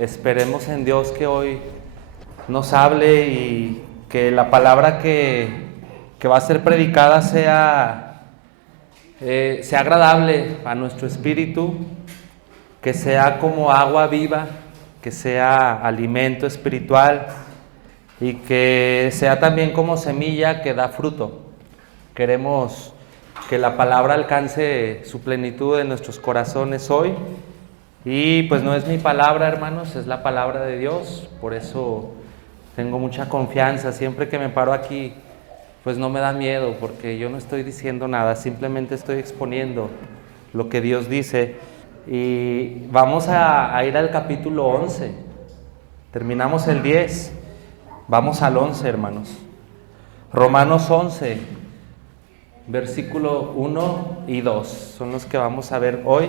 Esperemos en Dios que hoy nos hable y que la palabra que va a ser predicada sea agradable a nuestro espíritu, que sea como agua viva, que sea alimento espiritual y que sea también como semilla que da fruto. Queremos que la palabra alcance su plenitud en nuestros corazones hoy. Y pues no es mi palabra, hermanos, es la palabra de Dios. Por eso tengo mucha confianza. Siempre que me paro aquí, pues no me da miedo, porque yo no estoy diciendo nada, simplemente estoy exponiendo lo que Dios dice. Y vamos a ir al capítulo 11. Terminamos el 10. Vamos al 11, hermanos. Romanos 11, versículo 1 y 2 son los que vamos a ver hoy.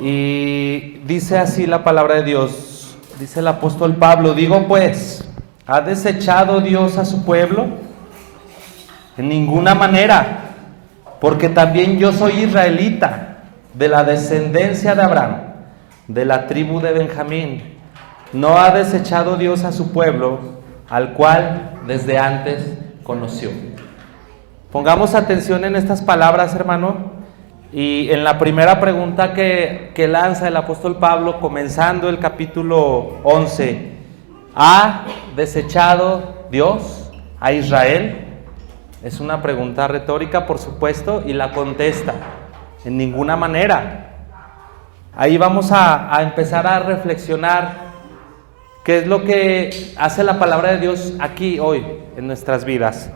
Y dice así la palabra de Dios, dice el apóstol Pablo: digo pues, ¿ha desechado Dios a su pueblo? En ninguna manera, porque también yo soy israelita, de la descendencia de Abraham, de la tribu de Benjamín. No ha desechado Dios a su pueblo, al cual desde antes conoció. Pongamos atención en estas palabras, hermano. Y en la primera pregunta que lanza el apóstol Pablo, comenzando el capítulo 11, ¿ha desechado Dios a Israel? Es una pregunta retórica, por supuesto, y la contesta: en ninguna manera. Ahí vamos a empezar a reflexionar qué es lo que hace la palabra de Dios aquí, hoy, en nuestras vidas.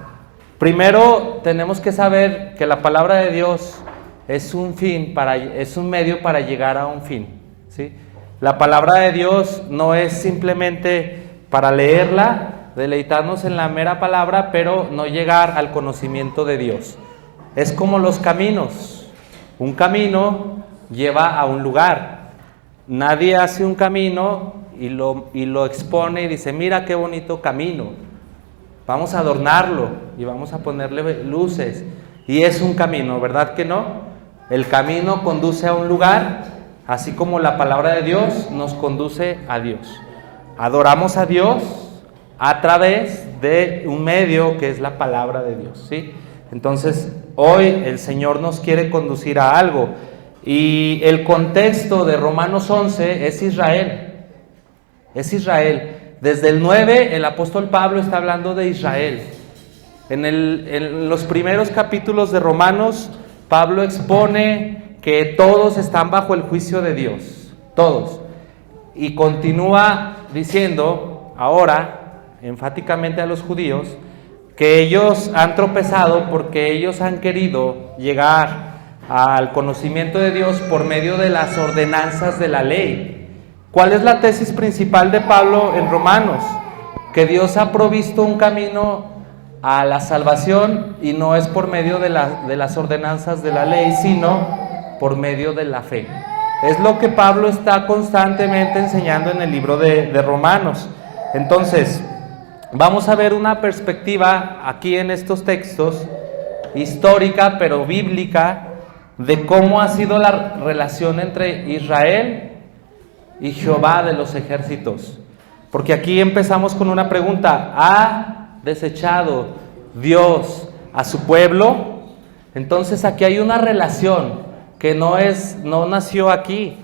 Primero, tenemos que saber que la palabra de Dios es un medio para llegar a un fin, ¿sí? La palabra de Dios no es simplemente para leerla, deleitarnos en la mera palabra, pero no llegar al conocimiento de Dios. Es como los caminos. Un camino lleva a un lugar. Nadie hace un camino y lo expone y dice: mira qué bonito camino, vamos a adornarlo y vamos a ponerle luces. Y es un camino, ¿verdad que no? El camino conduce a un lugar, así como la palabra de Dios nos conduce a Dios. Adoramos a Dios a través de un medio que es la palabra de Dios, ¿sí? Entonces, hoy el Señor nos quiere conducir a algo. Y el contexto de Romanos 11 es Israel. Es Israel. Desde el 9, el apóstol Pablo está hablando de Israel. En los primeros capítulos de Romanos, Pablo expone que todos están bajo el juicio de Dios, todos. Y continúa diciendo ahora, enfáticamente a los judíos, que ellos han tropezado porque ellos han querido llegar al conocimiento de Dios por medio de las ordenanzas de la ley. ¿Cuál es la tesis principal de Pablo en Romanos? Que Dios ha provisto un camino a la salvación y no es por medio de las ordenanzas de la ley, sino por medio de la fe. Es lo que Pablo está constantemente enseñando en el libro de Romanos. Entonces, vamos a ver una perspectiva aquí en estos textos, histórica pero bíblica, de cómo ha sido la relación entre Israel y Jehová de los ejércitos. Porque aquí empezamos con una pregunta: ¿ha desechado Dios a su pueblo? Entonces aquí hay una relación que no nació aquí,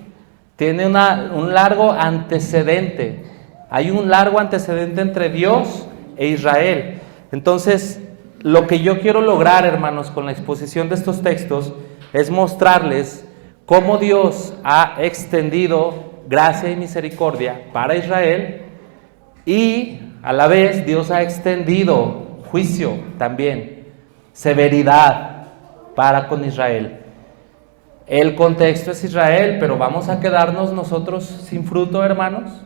tiene un largo antecedente. Hay un largo antecedente entre Dios e Israel. Entonces, lo que yo quiero lograr, hermanos, con la exposición de estos textos es mostrarles cómo Dios ha extendido gracia y misericordia para Israel, y a la vez Dios ha extendido juicio también, severidad para con Israel. El contexto es Israel, pero ¿vamos a quedarnos nosotros sin fruto, hermanos?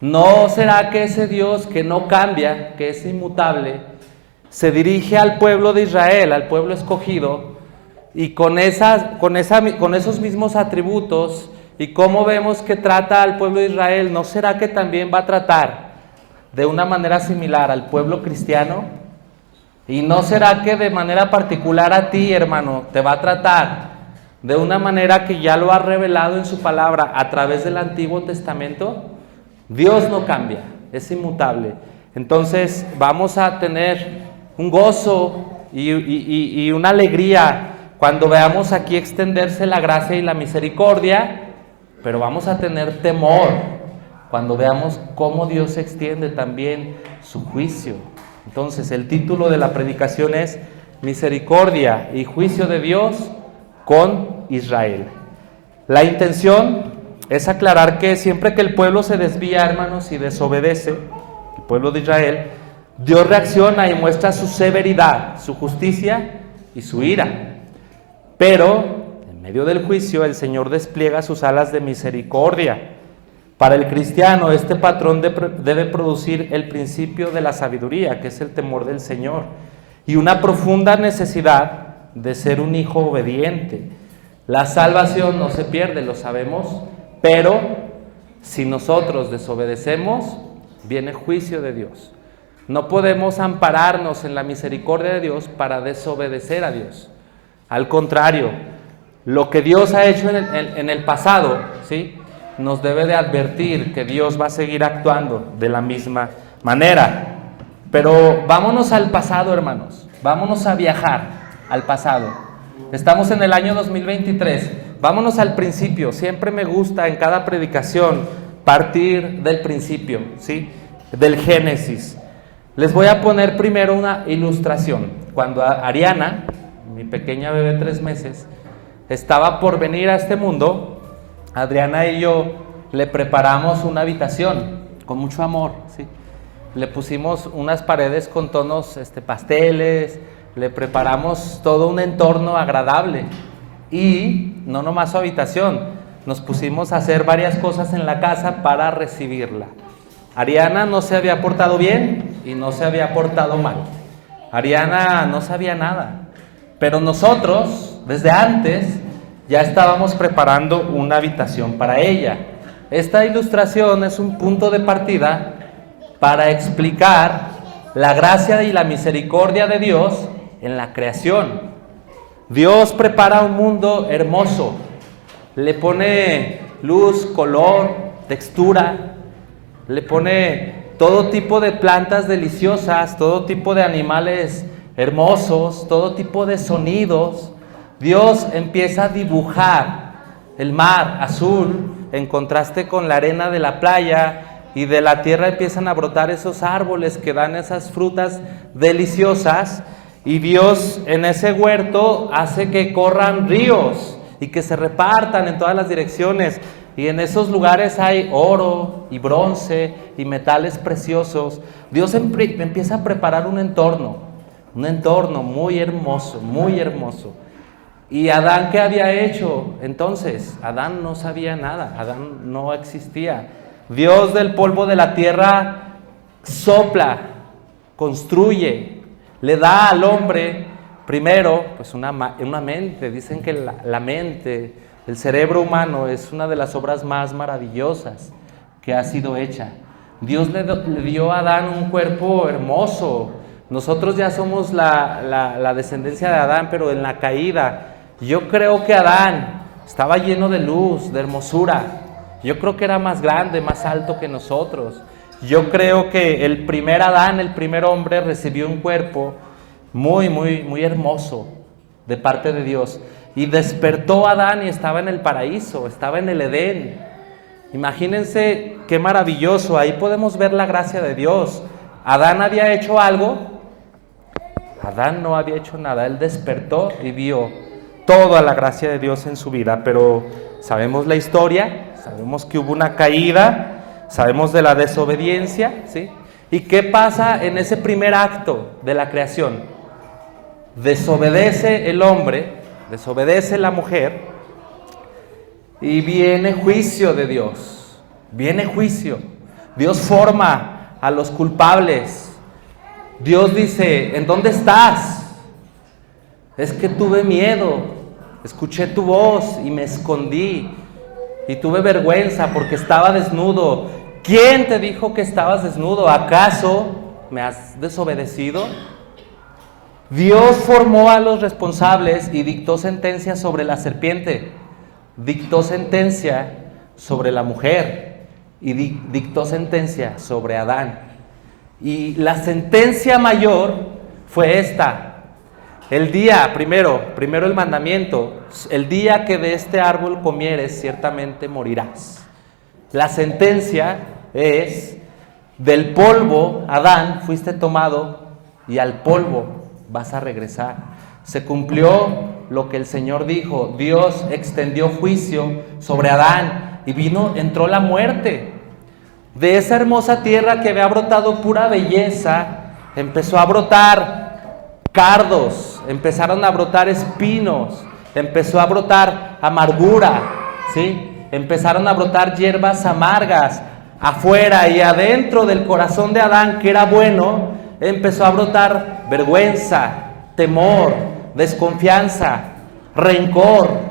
¿No será que ese Dios que no cambia, que es inmutable, se dirige al pueblo de Israel, al pueblo escogido, y con esos mismos atributos, y cómo vemos que trata al pueblo de Israel, ¿no será que también va a tratar de una manera similar al pueblo cristiano? ¿Y no será que de manera particular a ti, hermano, te va a tratar de una manera que ya lo ha revelado en su palabra a través del Antiguo Testamento, Dios no cambia, es inmutable. Entonces vamos a tener un gozo y una alegría cuando veamos aquí extenderse la gracia y la misericordia, pero vamos a tener temor cuando veamos cómo Dios extiende también su juicio. Entonces el título de la predicación es Misericordia y Juicio de Dios con Israel. La intención es aclarar que siempre que el pueblo se desvía, hermanos, y desobedece, el pueblo de Israel, Dios reacciona y muestra su severidad, su justicia y su ira. Pero en medio del juicio el Señor despliega sus alas de misericordia. Para el cristiano este patrón debe producir el principio de la sabiduría, que es el temor del Señor, y una profunda necesidad de ser un hijo obediente. La salvación no se pierde, lo sabemos, pero si nosotros desobedecemos, viene juicio de Dios. No podemos ampararnos en la misericordia de Dios para desobedecer a Dios. Al contrario, lo que Dios ha hecho en el pasado, ¿sí?, nos debe de advertir que Dios va a seguir actuando de la misma manera. Pero vámonos al pasado, hermanos. Vámonos a viajar al pasado. Estamos en el año 2023. Vámonos al principio. Siempre me gusta en cada predicación partir del principio, ¿sí?, del Génesis. Les voy a poner primero una ilustración. Cuando Ariana, mi pequeña bebé de 3 meses, estaba por venir a este mundo, Adriana y yo le preparamos una habitación con mucho amor, ¿sí? Le pusimos unas paredes con tonos pasteles, le preparamos todo un entorno agradable y no nomás su habitación, nos pusimos a hacer varias cosas en la casa para recibirla. Ariana no se había portado bien y no se había portado mal. Ariana no sabía nada, pero nosotros desde antes ya estábamos preparando una habitación para ella. Esta ilustración es un punto de partida para explicar la gracia y la misericordia de Dios en la creación. Dios prepara un mundo hermoso, le pone luz, color, textura, le pone todo tipo de plantas deliciosas, todo tipo de animales hermosos, todo tipo de sonidos. Dios empieza a dibujar el mar azul en contraste con la arena de la playa, y de la tierra empiezan a brotar esos árboles que dan esas frutas deliciosas, y Dios en ese huerto hace que corran ríos y que se repartan en todas las direcciones, y en esos lugares hay oro y bronce y metales preciosos. Dios empieza a preparar un entorno muy hermoso, muy hermoso. ¿Y Adán qué había hecho? Entonces, Adán no sabía nada, Adán no existía. Dios del polvo de la tierra sopla, construye, le da al hombre primero pues una mente. Dicen que la mente, el cerebro humano es una de las obras más maravillosas que ha sido hecha. Dios le dio a Adán un cuerpo hermoso. Nosotros ya somos la descendencia de Adán, pero en la caída. Yo creo que Adán estaba lleno de luz, de hermosura. Yo creo que era más grande, más alto que nosotros. Yo creo que el primer Adán, el primer hombre, recibió un cuerpo muy, muy, muy hermoso de parte de Dios. Y despertó Adán y estaba en el paraíso, estaba en el Edén. Imagínense qué maravilloso, ahí podemos ver la gracia de Dios. ¿Adán había hecho algo? Adán no había hecho nada, él despertó y vio toda la gracia de Dios en su vida, pero sabemos la historia, sabemos que hubo una caída, sabemos de la desobediencia, ¿sí? ¿Y qué pasa en ese primer acto de la creación? Desobedece el hombre, desobedece la mujer, y viene juicio de Dios, viene juicio. Dios forma a los culpables. Dios dice, ¿en dónde estás? Es que tuve miedo, escuché tu voz y me escondí, y tuve vergüenza porque estaba desnudo. ¿Quién te dijo que estabas desnudo? ¿Acaso me has desobedecido? Dios formó a los responsables y dictó sentencia sobre la serpiente, dictó sentencia sobre la mujer y dictó sentencia sobre Adán. Y la sentencia mayor fue esta. El día, primero el mandamiento, el día que de este árbol comieres, ciertamente morirás. La sentencia es, del polvo, Adán, fuiste tomado y al polvo vas a regresar. Se cumplió lo que el Señor dijo. Dios extendió juicio sobre Adán y entró la muerte. De esa hermosa tierra que había brotado pura belleza, empezó a brotar cardos, empezaron a brotar espinos, empezó a brotar amargura, ¿sí? Empezaron a brotar hierbas amargas. Afuera y adentro del corazón de Adán, que era bueno, empezó a brotar vergüenza, temor, desconfianza, rencor.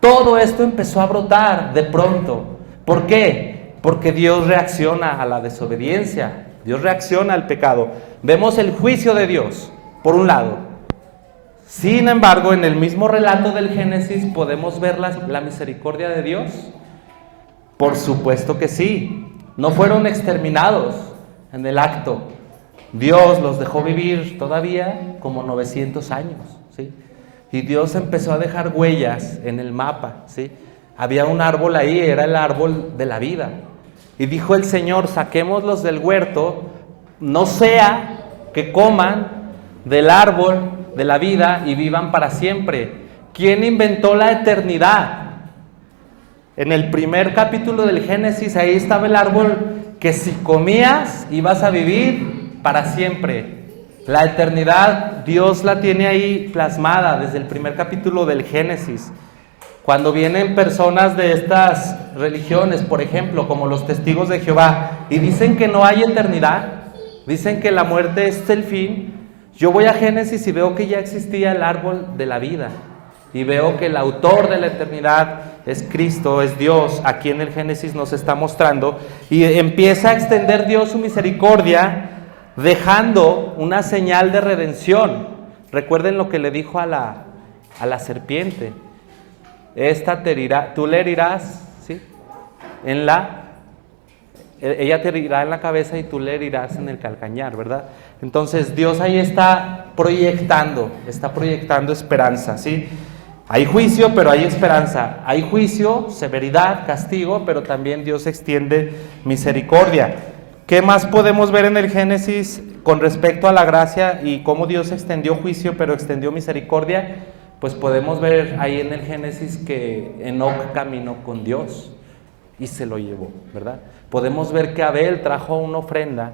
Todo esto empezó a brotar de pronto. ¿Por qué? Porque Dios reacciona a la desobediencia, Dios reacciona al pecado. Vemos el juicio de Dios, por un lado. Sin embargo, en el mismo relato del Génesis, ¿podemos ver la misericordia de Dios? Por supuesto que sí. No fueron exterminados en el acto. Dios los dejó vivir todavía como 900 años, ¿sí? Y Dios empezó a dejar huellas en el mapa, ¿sí? Había un árbol ahí, era el árbol de la vida. Y dijo el Señor, saquémoslos del huerto, no sea que coman del árbol de la vida y vivan para siempre. ¿Quién inventó la eternidad? En el primer capítulo del Génesis, ahí estaba el árbol que si comías ibas a vivir para siempre. La eternidad, Dios la tiene ahí plasmada desde el primer capítulo del Génesis. Cuando vienen personas de estas religiones, por ejemplo, como los testigos de Jehová, y dicen que no hay eternidad, dicen que la muerte es el fin, yo voy a Génesis y veo que ya existía el árbol de la vida. Y veo que el autor de la eternidad es Cristo, es Dios. Aquí en el Génesis nos está mostrando. Y empieza a extender Dios su misericordia, dejando una señal de redención. Recuerden lo que le dijo a la serpiente. Esta te herirá, tú le herirás, ¿sí? Ella te herirá en la cabeza y tú le herirás en el calcañar, ¿verdad? Entonces Dios ahí está proyectando esperanza, ¿sí? Hay juicio, pero hay esperanza. Hay juicio, severidad, castigo, pero también Dios extiende misericordia. ¿Qué más podemos ver en el Génesis con respecto a la gracia y cómo Dios extendió juicio, pero extendió misericordia? Pues podemos ver ahí en el Génesis que Enoc caminó con Dios y se lo llevó, ¿verdad? Podemos ver que Abel trajo una ofrenda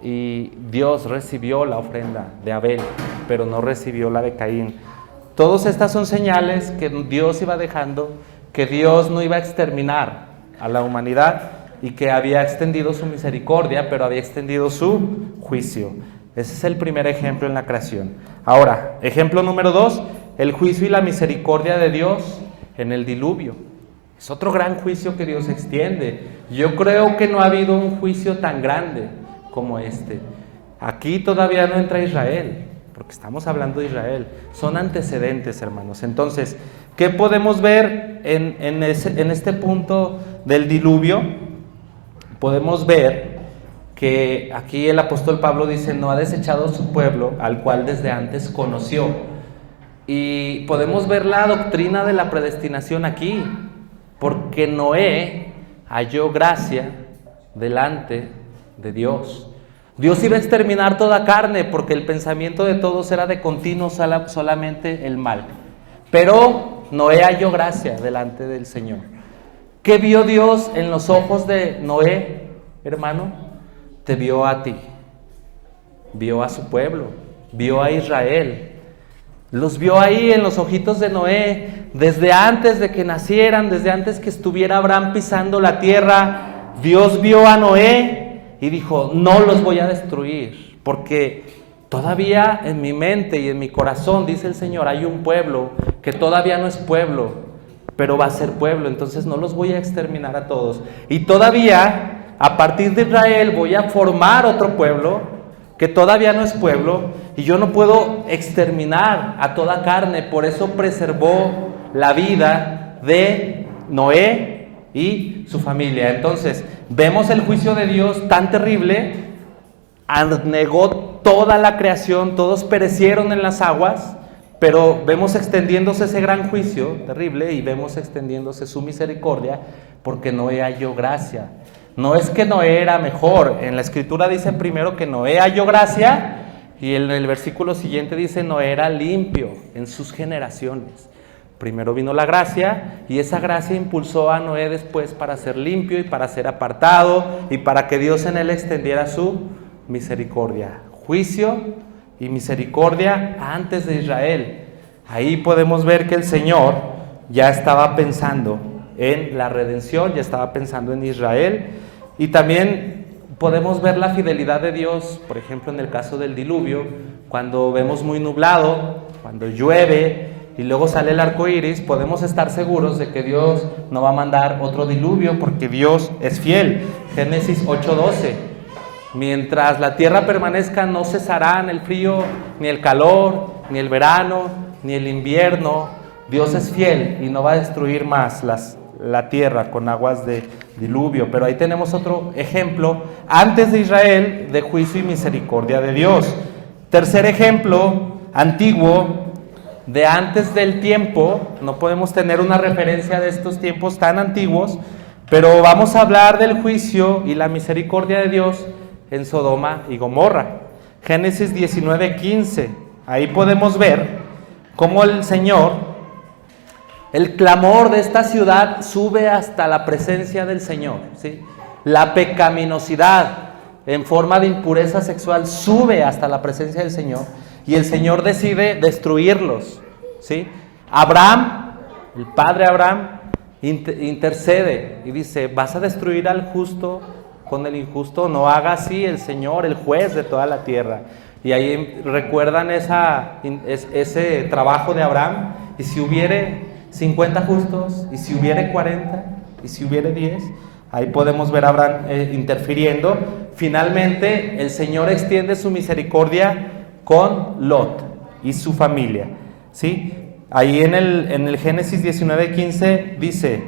y Dios recibió la ofrenda de Abel, pero no recibió la de Caín. Todas estas son señales que Dios iba dejando, que Dios no iba a exterminar a la humanidad y que había extendido su misericordia, pero había extendido su juicio. Ese es el primer ejemplo en la creación. Ahora, ejemplo número 2, el juicio y la misericordia de Dios en el diluvio. Es otro gran juicio que Dios extiende. Yo creo que no ha habido un juicio tan grande como este. Aquí todavía no entra Israel, porque estamos hablando de Israel. Son antecedentes, hermanos. Entonces, ¿qué podemos ver en este punto del diluvio? Podemos ver que aquí el apóstol Pablo dice, no ha desechado su pueblo, al cual desde antes conoció. Y podemos ver la doctrina de la predestinación aquí, porque Noé halló gracia delante de Dios. Dios iba a exterminar toda carne, porque el pensamiento de todos era de continuo solamente el mal. Pero Noé halló gracia delante del Señor. ¿Qué vio Dios en los ojos de Noé, hermano? Te vio a ti, vio a su pueblo, vio a Israel. Los vio ahí en los ojitos de Noé, desde antes de que nacieran, desde antes que estuviera Abraham pisando la tierra. Dios vio a Noé y dijo, no los voy a destruir, porque todavía en mi mente y en mi corazón, dice el Señor, hay un pueblo que todavía no es pueblo, pero va a ser pueblo, entonces no los voy a exterminar a todos. Y todavía, a partir de Israel, voy a formar otro pueblo que todavía no es pueblo, y yo no puedo exterminar a toda carne. Por eso preservó la vida de Noé y su familia. Entonces, vemos el juicio de Dios tan terrible, anegó toda la creación, todos perecieron en las aguas, pero vemos extendiéndose ese gran juicio terrible y vemos extendiéndose su misericordia porque Noé halló gracia. No es que Noé era mejor, en la escritura dice primero que Noé halló gracia y en el versículo siguiente dice Noé era limpio en sus generaciones. Primero vino la gracia y esa gracia impulsó a Noé después para ser limpio y para ser apartado y para que Dios en él extendiera su misericordia. Juicio y misericordia antes de Israel. Ahí podemos ver que el Señor ya estaba pensando en la redención, ya estaba pensando en Israel, y también podemos ver la fidelidad de Dios, por ejemplo en el caso del diluvio, cuando vemos muy nublado, cuando llueve y luego sale el arco iris, podemos estar seguros de que Dios no va a mandar otro diluvio porque Dios es fiel. Génesis 8:12. Mientras la tierra permanezca, no cesarán el frío, ni el calor, ni el verano, ni el invierno. Dios es fiel y no va a destruir más la tierra con aguas de diluvio. Pero ahí tenemos otro ejemplo, antes de Israel, de juicio y misericordia de Dios. Tercer ejemplo, antiguo, de antes del tiempo. No podemos tener una referencia de estos tiempos tan antiguos, pero vamos a hablar del juicio y la misericordia de Dios en Sodoma y Gomorra. Génesis 19:15. Ahí podemos ver cómo el Señor, el clamor de esta ciudad sube hasta la presencia del Señor, ¿sí? La pecaminosidad en forma de impureza sexual sube hasta la presencia del Señor y el Señor decide destruirlos, ¿sí? Abraham, el padre Abraham, intercede y dice: ¿vas a destruir al justo con el injusto? No haga así el Señor, el juez de toda la tierra. Y ahí recuerdan ese trabajo de Abraham. Y si hubiere 50 justos, y si hubiere 40, y si hubiere 10, ahí podemos ver a Abraham interfiriendo. Finalmente el Señor extiende su misericordia con Lot y su familia, ¿sí? Ahí en el Génesis 19:15 dice: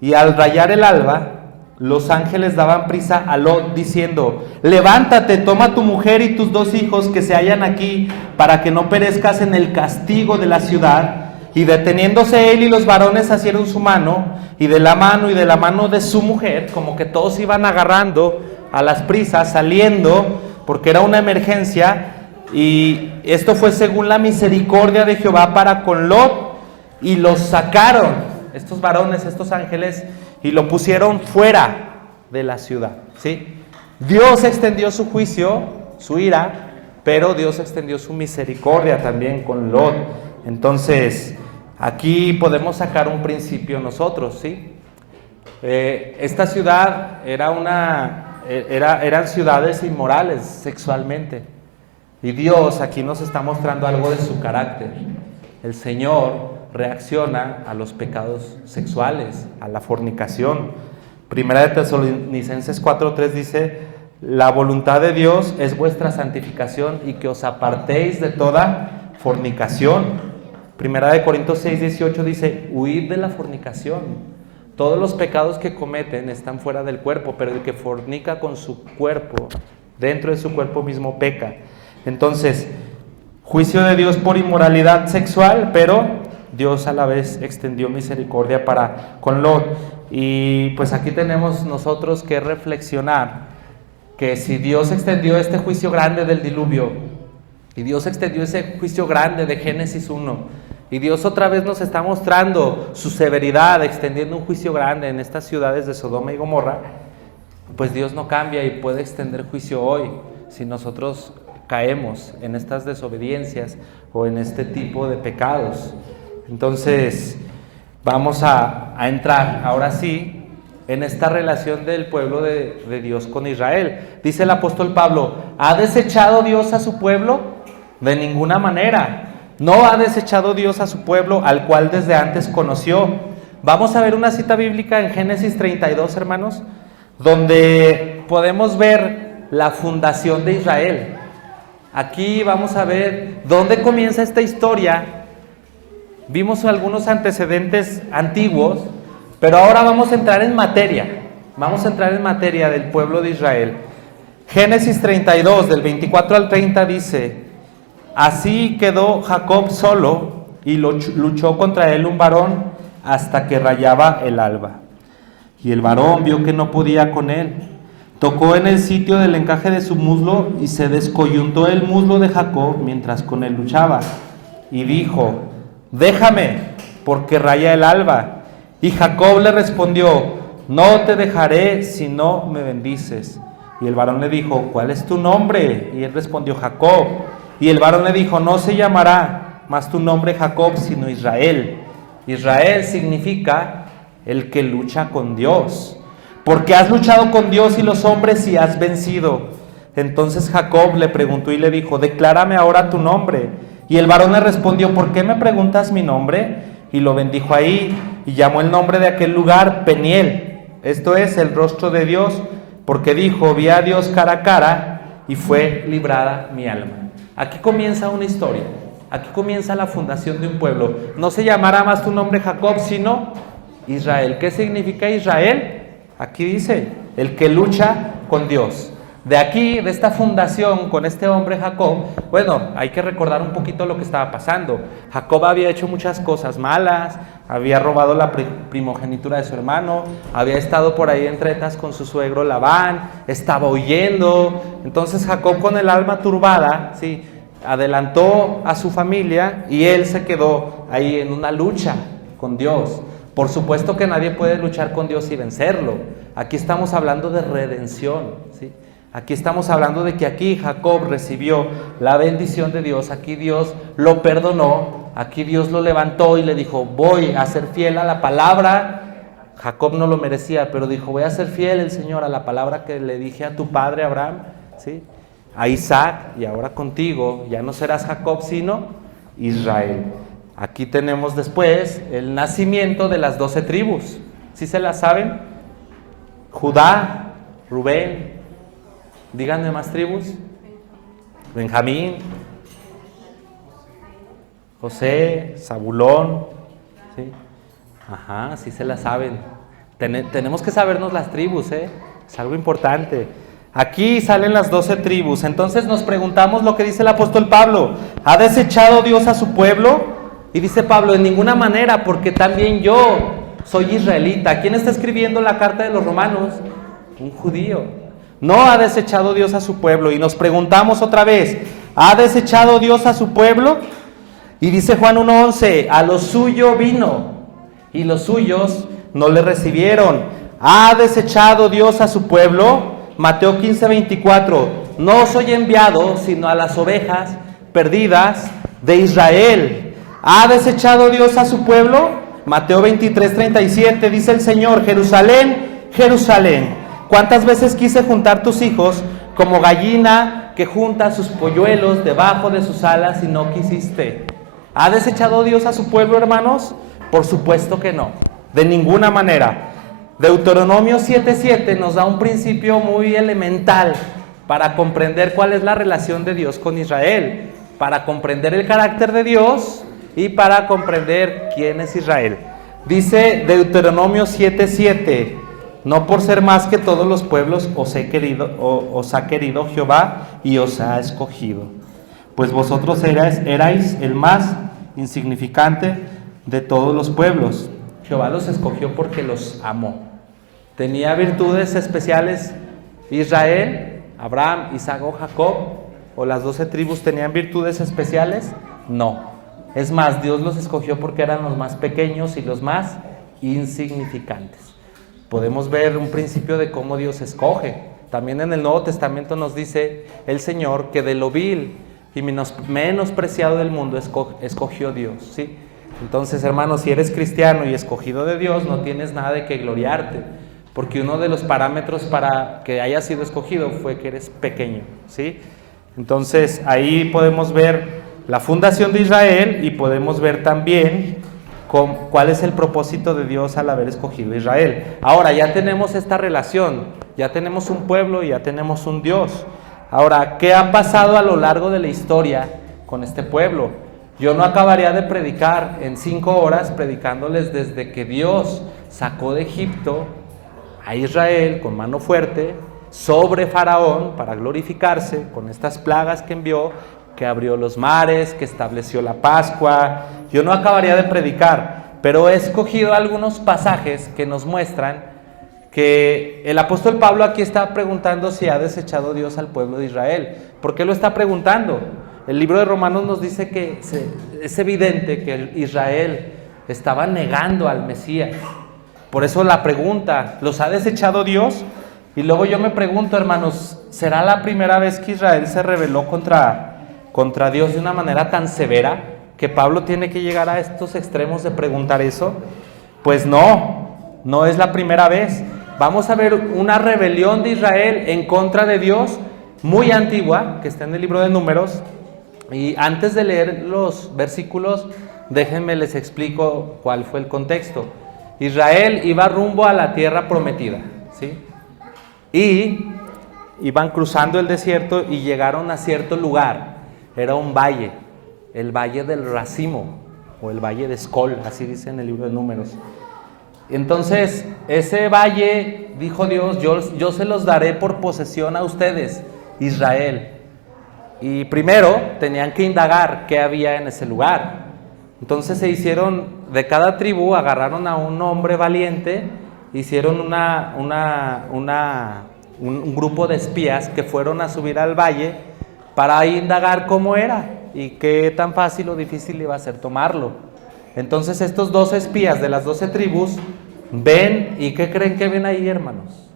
y al rayar el alba, los ángeles daban prisa a Lot diciendo: levántate, toma tu mujer y tus 2 hijos que se hallan aquí, para que no perezcas en el castigo de la ciudad. Y deteniéndose él y los varones asieron su mano, y de la mano de su mujer, como que todos iban agarrando a las prisas, saliendo, porque era una emergencia. Y esto fue según la misericordia de Jehová para con Lot, y los sacaron, estos varones, estos ángeles, y lo pusieron fuera de la ciudad, ¿sí? Dios extendió su juicio, su ira, pero Dios extendió su misericordia también con Lot. Entonces, aquí podemos sacar un principio nosotros, ¿sí? Esta ciudad eran ciudades inmorales sexualmente. Y Dios aquí nos está mostrando algo de su carácter. El Señor reacciona a los pecados sexuales, a la fornicación. Primera de Tesalonicenses 4:3 dice: la voluntad de Dios es vuestra santificación y que os apartéis de toda fornicación. Primera de Corintios 6:18 dice: huid de la fornicación. Todos los pecados que cometen están fuera del cuerpo, pero el que fornica con su cuerpo, dentro de su cuerpo mismo peca. Entonces, juicio de Dios por inmoralidad sexual, pero Dios a la vez extendió misericordia para con Lot. Y pues aquí tenemos nosotros que reflexionar que si Dios extendió este juicio grande del diluvio, y Dios extendió ese juicio grande de Génesis 1, y Dios otra vez nos está mostrando su severidad, extendiendo un juicio grande en estas ciudades de Sodoma y Gomorra, pues Dios no cambia y puede extender juicio hoy si nosotros caemos en estas desobediencias o en este tipo de pecados. Entonces vamos a entrar ahora sí en esta relación del pueblo de Dios con Israel. Dice el apóstol Pablo: ¿ha desechado Dios a su pueblo? De ninguna manera. No ha desechado Dios a su pueblo, al cual desde antes conoció. Vamos a ver una cita bíblica en Génesis 32, hermanos, donde podemos ver la fundación de Israel. Aquí vamos a ver dónde comienza esta historia. Vimos algunos antecedentes antiguos, pero ahora vamos a entrar en materia. Vamos a entrar en materia del pueblo de Israel. Génesis 32, del 24 al 30 dice: así quedó Jacob solo y luchó contra él un varón hasta que rayaba el alba. Y el varón vio que no podía con él. Tocó en el sitio del encaje de su muslo y se descoyuntó el muslo de Jacob mientras con él luchaba. Y dijo: déjame, porque raya el alba. Y Jacob le respondió: no te dejaré si no me bendices. Y el varón le dijo: ¿cuál es tu nombre? Y él respondió: Jacob. Y el varón le dijo: no se llamará más tu nombre Jacob, sino Israel. Israel significa el que lucha con Dios, porque has luchado con Dios y los hombres y has vencido. Entonces Jacob le preguntó y le dijo: declárame ahora tu nombre. Y el varón le respondió: ¿por qué me preguntas mi nombre? Y lo bendijo ahí, y llamó el nombre de aquel lugar Peniel, esto es, el rostro de Dios, porque dijo: vi a Dios cara a cara, y fue librada mi alma. Aquí comienza una historia, aquí comienza la fundación de un pueblo. No se llamará más tu nombre Jacob, sino Israel. ¿Qué significa Israel? Aquí dice: el que lucha con Dios. De aquí, de esta fundación con este hombre Jacob, bueno, hay que recordar un poquito lo que estaba pasando. Jacob había hecho muchas cosas malas, había robado la primogenitura de su hermano, había estado por ahí en tretas con su suegro Labán, estaba huyendo. Entonces Jacob, con el alma turbada, ¿sí?, adelantó a su familia y él se quedó ahí en una lucha con Dios. Por supuesto que nadie puede luchar con Dios y vencerlo. Aquí estamos hablando de redención, ¿sí? Aquí estamos hablando de que aquí Jacob recibió la bendición de Dios, aquí Dios lo perdonó, aquí Dios lo levantó y le dijo: voy a ser fiel a la palabra. Jacob no lo merecía, pero dijo: voy a ser fiel, el Señor, a la palabra que le dije a tu padre Abraham, ¿sí?, a Isaac, y ahora contigo ya no serás Jacob sino Israel. Aquí tenemos después el nacimiento de las 12 tribus. ¿Sí se las saben? Judá, Rubén, díganme más tribus. Benjamín, José, Zabulón, ¿sí? Ajá, sí se las saben. Tenemos que sabernos las tribus, es algo importante. Aquí salen las 12 tribus. Entonces nos preguntamos lo que dice el apóstol Pablo: ¿ha desechado Dios a su pueblo? Y dice Pablo: en ninguna manera, porque también yo soy israelita. ¿Quién está escribiendo la carta de los Romanos? Un judío. No ha desechado Dios a su pueblo. Y nos preguntamos otra vez: ¿ha desechado Dios a su pueblo? Y dice Juan 1:11: a lo suyo vino, y los suyos no le recibieron. ¿Ha desechado Dios a su pueblo? Mateo 15:24: no soy enviado sino a las ovejas perdidas de Israel. ¿Ha desechado Dios a su pueblo? Mateo 23:37 dice el Señor: Jerusalén, Jerusalén, ¿cuántas veces quise juntar tus hijos como gallina que junta sus polluelos debajo de sus alas y no quisiste? ¿Ha desechado Dios a su pueblo, hermanos? Por supuesto que no, de ninguna manera. Deuteronomio 7:7 nos da un principio muy elemental para comprender cuál es la relación de Dios con Israel, para comprender el carácter de Dios y para comprender quién es Israel. Dice Deuteronomio 7:7: no por ser más que todos los pueblos os ha querido Jehová y os ha escogido, pues vosotros erais el más insignificante de todos los pueblos. Jehová los escogió porque los amó. ¿Tenía virtudes especiales Israel, Abraham, Isaac o Jacob? ¿O las 12 tribus tenían virtudes especiales? No. Es más, Dios los escogió porque eran los más pequeños y los más insignificantes. Podemos ver un principio de cómo Dios escoge. También en el Nuevo Testamento nos dice el Señor que de lo vil y menospreciado del mundo escogió Dios, ¿sí? Entonces, hermanos, si eres cristiano y escogido de Dios, no tienes nada de que gloriarte, porque uno de los parámetros para que hayas sido escogido fue que eres pequeño, ¿sí? Entonces, ahí podemos ver la fundación de Israel y podemos ver también cuál es el propósito de Dios al haber escogido a Israel. Ahora, ya tenemos esta relación, ya tenemos un pueblo y ya tenemos un Dios. Ahora, ¿qué ha pasado a lo largo de la historia con este pueblo? Yo no acabaría de predicar en 5 horas predicándoles desde que Dios sacó de Egipto a Israel con mano fuerte sobre Faraón para glorificarse con estas plagas que envió, que abrió los mares, que estableció la Pascua. Yo no acabaría de predicar, pero he escogido algunos pasajes que nos muestran que el apóstol Pablo aquí está preguntando si ha desechado Dios al pueblo de Israel. ¿Por qué lo está preguntando? El libro de Romanos nos dice que es evidente que Israel estaba negando al Mesías. Por eso la pregunta, ¿los ha desechado Dios? Y luego yo me pregunto, hermanos, ¿será la primera vez que Israel se rebeló contra Dios de una manera tan severa que Pablo tiene que llegar a estos extremos de preguntar eso? Pues no es la primera vez. Vamos a ver una rebelión de Israel en contra de Dios muy antigua, que está en el libro de Números. Y antes de leer los versículos, déjenme les explico cuál fue el contexto. Israel iba rumbo a la tierra prometida, ¿sí? Y iban cruzando el desierto y llegaron a cierto lugar. Era un valle, el valle del Racimo, o el valle de Escol, así dice en el libro de Números. Entonces, ese valle, dijo Dios, yo se los daré por posesión a ustedes, Israel. Y primero tenían que indagar qué había en ese lugar. Entonces se hicieron, de cada tribu agarraron a un hombre valiente, hicieron un grupo de espías que fueron a subir al valle para indagar cómo era y qué tan fácil o difícil iba a ser tomarlo. Entonces estos 12 espías de las 12 tribus ven, ¿y qué creen que ven ahí, hermanos?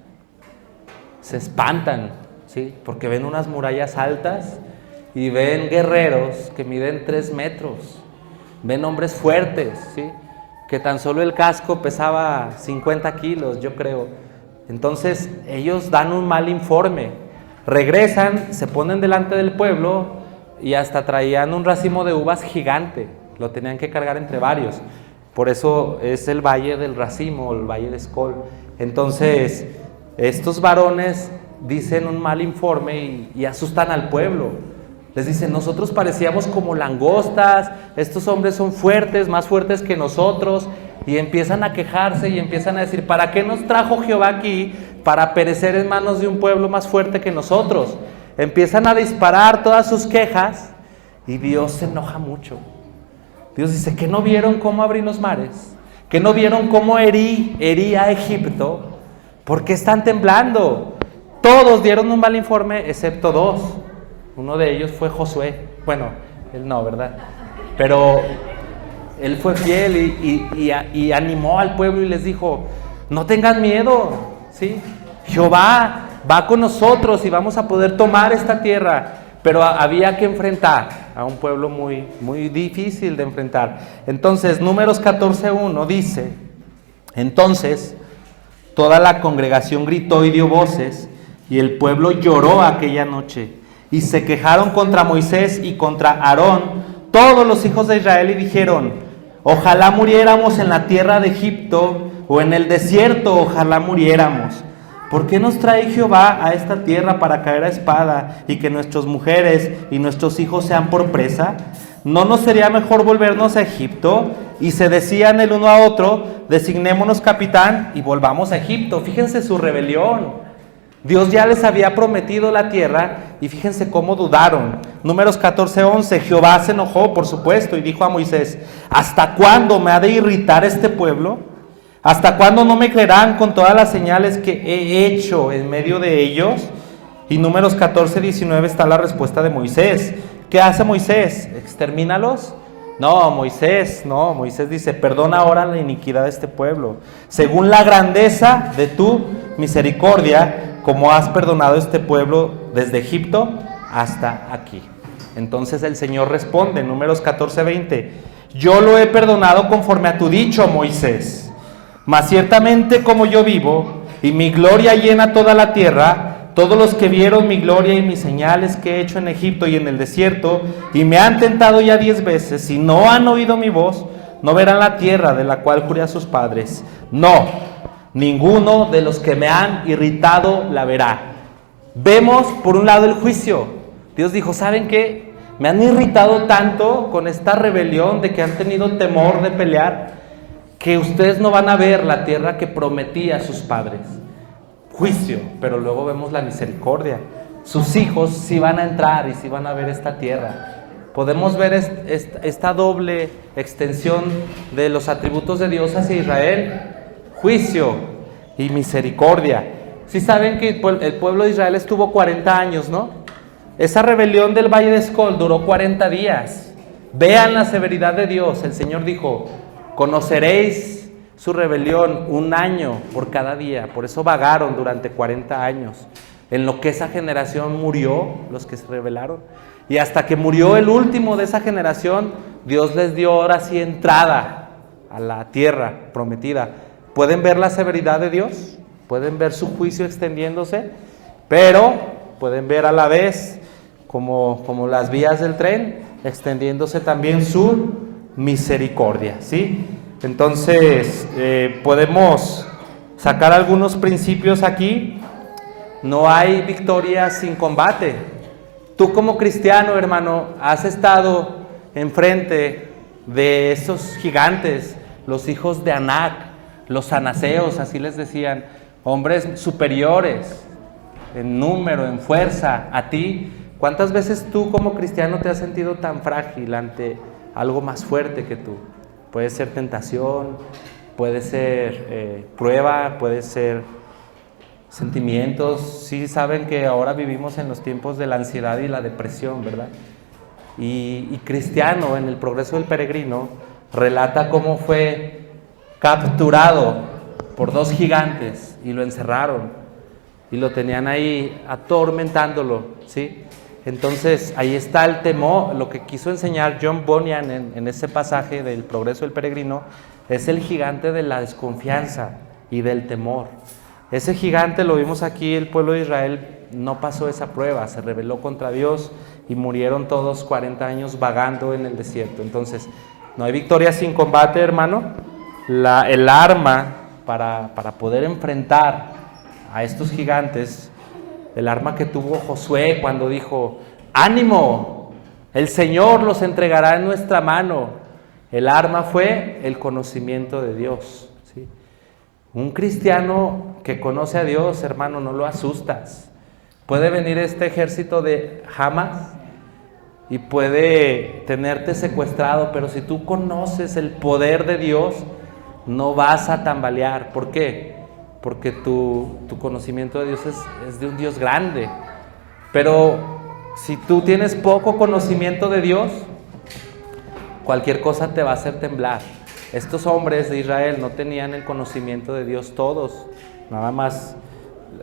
Se espantan, ¿sí? Porque ven unas murallas altas y ven guerreros que miden 3 metros, ven hombres fuertes, ¿sí? Que tan solo el casco pesaba 50 kilos, yo creo. Entonces ellos dan un mal informe, regresan, se ponen delante del pueblo y hasta traían un racimo de uvas gigante, lo tenían que cargar entre varios. Por eso es el valle del Racimo, el valle de Escol. Entonces, estos varones dicen un mal informe y asustan al pueblo. Les dicen, nosotros parecíamos como langostas, estos hombres son fuertes, más fuertes que nosotros. Y empiezan a quejarse y empiezan a decir, ¿para qué nos trajo Jehová aquí? Para perecer en manos de un pueblo más fuerte que nosotros. Empiezan a disparar todas sus quejas y Dios se enoja mucho. Dios dice, ¿que no vieron cómo abrí los mares? ¿Que no vieron cómo herí a Egipto? ¿Por qué están temblando? Todos dieron un mal informe, excepto 2. Uno de ellos fue Josué. Bueno, él no, ¿verdad? Pero él fue fiel y animó al pueblo y les dijo, no tengan miedo, ¿sí? Jehová va con nosotros y vamos a poder tomar esta tierra. Pero había que enfrentar a un pueblo muy, muy difícil de enfrentar. Entonces, Números 14:1 dice, entonces toda la congregación gritó y dio voces, y el pueblo lloró aquella noche, y se quejaron contra Moisés y contra Aarón, todos los hijos de Israel, y dijeron, ojalá muriéramos en la tierra de Egipto, o en el desierto, ojalá muriéramos. ¿Por qué nos trae Jehová a esta tierra para caer a espada y que nuestras mujeres y nuestros hijos sean por presa? ¿No nos sería mejor volvernos a Egipto? Y se decían el uno a otro, designémonos capitán y volvamos a Egipto. Fíjense su rebelión. Dios ya les había prometido la tierra y fíjense cómo dudaron. Números 14:11, Jehová se enojó, por supuesto, y dijo a Moisés, ¿hasta cuándo me ha de irritar este pueblo? ¿Hasta cuándo no me creerán con todas las señales que he hecho en medio de ellos? Y Números 14:19 está la respuesta de Moisés. ¿Qué hace Moisés? ¿Extermínalos? No, Moisés dice, perdona ahora la iniquidad de este pueblo, según la grandeza de tu misericordia, como has perdonado este pueblo desde Egipto hasta aquí. Entonces el Señor responde, Números 14:20, yo lo he perdonado conforme a tu dicho, Moisés. Mas ciertamente como yo vivo, y mi gloria llena toda la tierra, todos los que vieron mi gloria y mis señales que he hecho en Egipto y en el desierto, y me han tentado ya 10 veces, y no han oído mi voz, no verán la tierra de la cual juré a sus padres. No, ninguno de los que me han irritado la verá. Vemos por un lado el juicio. Dios dijo, ¿saben qué? Me han irritado tanto con esta rebelión de que han tenido temor de pelear, que ustedes no van a ver la tierra que prometí a sus padres. Juicio, pero luego vemos la misericordia. Sus hijos sí van a entrar y sí van a ver esta tierra. Podemos ver esta doble extensión de los atributos de Dios hacia Israel: juicio y misericordia. Sí saben que el pueblo de Israel estuvo 40 años, ¿no? Esa rebelión del Valle de Escol duró 40 días. Vean la severidad de Dios. El Señor dijo, conoceréis su rebelión 1 año por cada día. Por eso vagaron durante 40 años. En lo que esa generación murió, los que se rebelaron. Y hasta que murió el último de esa generación, Dios les dio ahora sí entrada a la tierra prometida. ¿Pueden ver la severidad de Dios? ¿Pueden ver su juicio extendiéndose? Pero pueden ver a la vez, como las vías del tren, extendiéndose también su misericordia, ¿sí? Entonces, podemos sacar algunos principios aquí. No hay victoria sin combate. Tú como cristiano, hermano, has estado enfrente de esos gigantes, los hijos de Anac, los anaseos, así les decían, hombres superiores en número, en fuerza a ti. ¿Cuántas veces tú como cristiano te has sentido tan frágil ante algo más fuerte que tú? Puede ser tentación, puede ser prueba, puede ser sentimientos. Sí saben que ahora vivimos en los tiempos de la ansiedad y la depresión, ¿verdad? Y Cristiano, en el Progreso del Peregrino, relata cómo fue capturado por 2 gigantes y lo encerraron y lo tenían ahí atormentándolo, ¿sí? Entonces ahí está el temor. Lo que quiso enseñar John Bunyan en ese pasaje del Progreso del Peregrino es el gigante de la desconfianza y del temor. Ese gigante, lo vimos aquí, el pueblo de Israel no pasó esa prueba, se rebeló contra Dios y murieron todos 40 años vagando en el desierto. Entonces, no hay victoria sin combate, hermano. El arma para poder enfrentar a estos gigantes, el arma que tuvo Josué cuando dijo, ánimo, el Señor los entregará en nuestra mano. El arma fue el conocimiento de Dios. Un cristiano que conoce a Dios, hermano, no lo asustas. Puede venir este ejército de Hamas y puede tenerte secuestrado, pero si tú conoces el poder de Dios, no vas a tambalear. ¿Por qué? Porque tu conocimiento de Dios es de un Dios grande. Pero si tú tienes poco conocimiento de Dios, cualquier cosa te va a hacer temblar. Estos hombres de Israel no tenían el conocimiento de Dios todos, nada más,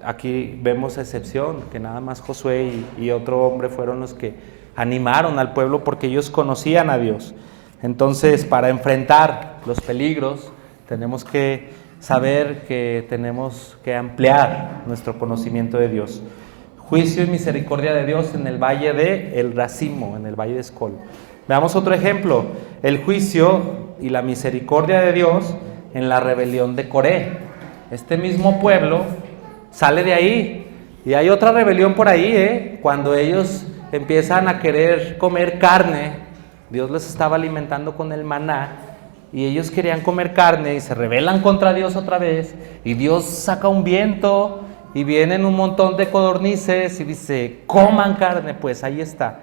aquí vemos excepción, que nada más Josué y otro hombre fueron los que animaron al pueblo porque ellos conocían a Dios. Entonces, para enfrentar los peligros, tenemos que saber que tenemos que ampliar nuestro conocimiento de Dios. Juicio y misericordia de Dios en el valle de El Racimo, en el valle de Escol. Veamos otro ejemplo, el juicio y la misericordia de Dios en la rebelión de Coré. Este mismo pueblo sale de ahí y hay otra rebelión por ahí, cuando ellos empiezan a querer comer carne. Dios les estaba alimentando con el maná y ellos querían comer carne y se rebelan contra Dios otra vez y Dios saca un viento y vienen un montón de codornices y dice, coman carne. Pues ahí está.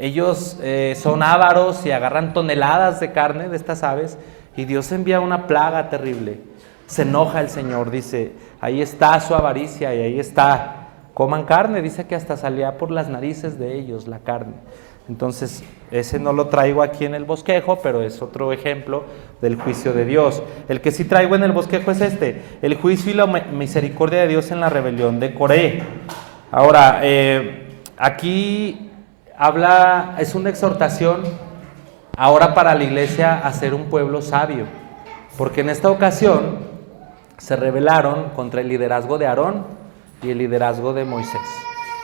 Ellos son ávaros y agarran toneladas de carne de estas aves y Dios envía una plaga terrible. Se enoja el Señor, dice, ahí está su avaricia y ahí está, coman carne. Dice que hasta salía por las narices de ellos la carne. Entonces, ese no lo traigo aquí en el bosquejo, pero es otro ejemplo del juicio de Dios. El que sí traigo en el bosquejo es este, el juicio y la misericordia de Dios en la rebelión de Coré. Ahora, aquí es una exhortación ahora para la iglesia a ser un pueblo sabio, porque en esta ocasión se rebelaron contra el liderazgo de Aarón y el liderazgo de Moisés.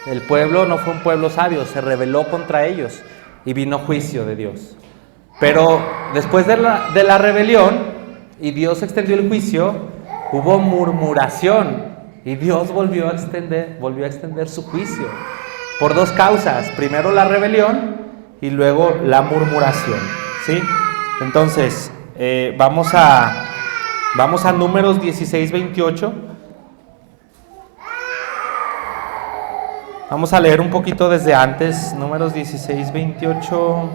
El pueblo no fue un pueblo sabio, se rebeló contra ellos y vino juicio de Dios. Pero después de la rebelión y Dios extendió el juicio, hubo murmuración Y Dios volvió a extender su juicio por dos causas. Primero la rebelión y luego la murmuración, ¿sí? Entonces, vamos a Números 16, 28. Vamos a leer un poquito desde antes, Números 16, 28.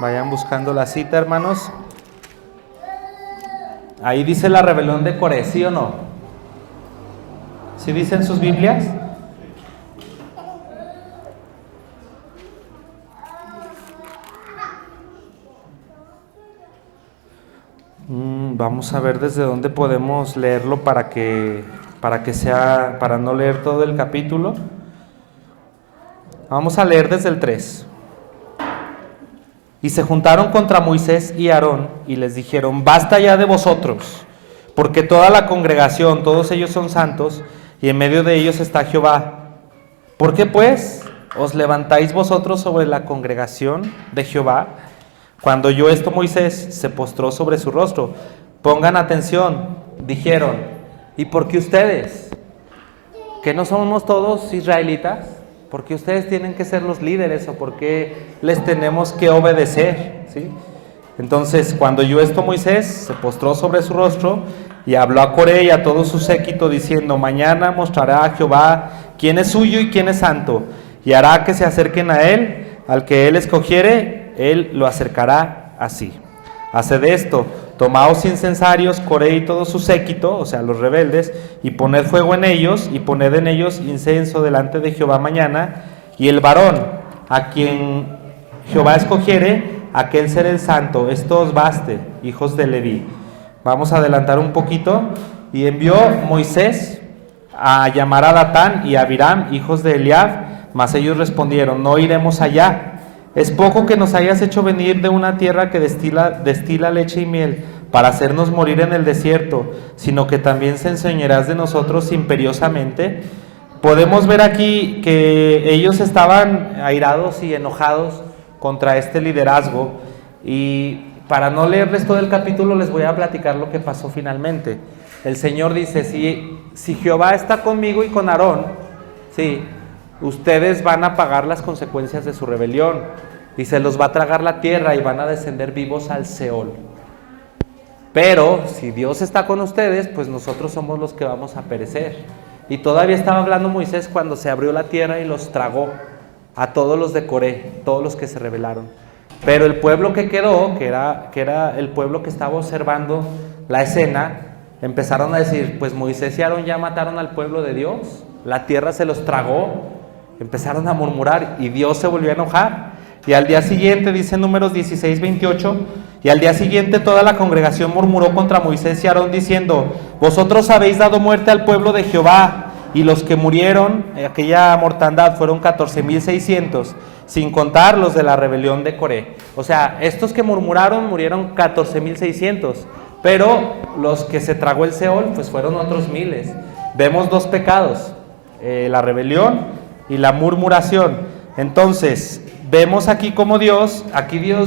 Vayan buscando la cita, hermanos. Ahí dice la rebelión de Coré, ¿sí o no? ¿Sí dicen sus Biblias? Vamos a ver desde dónde podemos leerlo para no leer todo el capítulo. Vamos a leer desde el 3. Y se juntaron contra Moisés y Aarón y les dijeron: basta ya de vosotros, porque toda la congregación, todos ellos son santos, y en medio de ellos está Jehová. ¿Por qué pues os levantáis vosotros sobre la congregación de Jehová? Cuando oyó esto Moisés se postró sobre su rostro. Pongan atención, dijeron: ¿y por qué ustedes? ¿Que no somos todos israelitas? ¿Por qué ustedes tienen que ser los líderes o por qué les tenemos que obedecer? ¿Sí? Entonces, cuando oyó esto Moisés se postró sobre su rostro y habló a Coré y a todo su séquito diciendo: mañana mostrará a Jehová quién es suyo y quién es santo, y hará que se acerquen a él. Al que él escogiere, él lo acercará así. Haced esto: tomaos incensarios, Coré y todo su séquito, o sea, los rebeldes, y poned fuego en ellos, y poned en ellos incienso delante de Jehová mañana, y el varón a quien Jehová escogiere, aquel será el santo. Esto os baste, hijos de Leví. Vamos a adelantar un poquito. Y envió Moisés a llamar a Datán y a Abiram, hijos de Eliab, mas ellos respondieron: no iremos allá. Es poco que nos hayas hecho venir de una tierra que destila leche y miel, para hacernos morir en el desierto, sino que también se enseñarás de nosotros imperiosamente. Podemos ver aquí que ellos estaban airados y enojados contra este liderazgo, y para no leerles todo el capítulo les voy a platicar lo que pasó finalmente. El Señor dice: si Jehová está conmigo y con Aarón, sí, ustedes van a pagar las consecuencias de su rebelión, y se los va a tragar la tierra y van a descender vivos al Seol. Pero si Dios está con ustedes, pues nosotros somos los que vamos a perecer. Y todavía estaba hablando Moisés cuando se abrió la tierra y los tragó a todos los de Coré, todos los que se rebelaron. Pero el pueblo que quedó, que era el pueblo que estaba observando la escena, empezaron a decir: pues Moisés y Aarón ya mataron al pueblo de Dios, la tierra se los tragó. Empezaron a murmurar y Dios se volvió a enojar. Y al día siguiente, dice Números 16, 28, y al día siguiente toda la congregación murmuró contra Moisés y Aarón diciendo: vosotros habéis dado muerte al pueblo de Jehová, y los que murieron en aquella mortandad fueron 14,600, sin contar los de la rebelión de Coré. O sea, estos que murmuraron murieron 14,600, pero los que se tragó el Seol pues fueron otros miles. Vemos dos pecados, la rebelión y la murmuración. Entonces, vemos aquí como Dios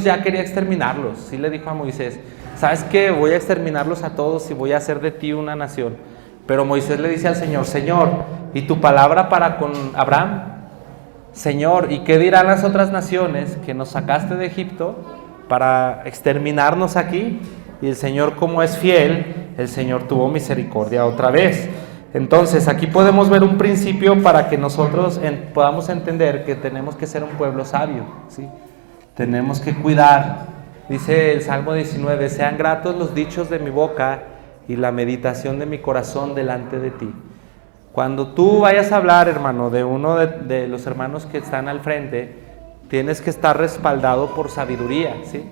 ya quería exterminarlos. Sí le dijo a Moisés: ¿sabes qué? Voy a exterminarlos a todos y voy a hacer de ti una nación. Pero Moisés le dice al Señor: Señor, ¿y tu palabra para con Abraham? Señor, ¿y qué dirán las otras naciones que nos sacaste de Egipto para exterminarnos aquí? Y el Señor, como es fiel, el Señor tuvo misericordia otra vez. Entonces, aquí podemos ver un principio para que nosotros podamos entender que tenemos que ser un pueblo sabio, ¿sí? Tenemos que cuidar. Dice el Salmo 19: sean gratos los dichos de mi boca y la meditación de mi corazón delante de ti. Cuando tú vayas a hablar, hermano, de uno de los hermanos que están al frente, tienes que estar respaldado por sabiduría, ¿sí?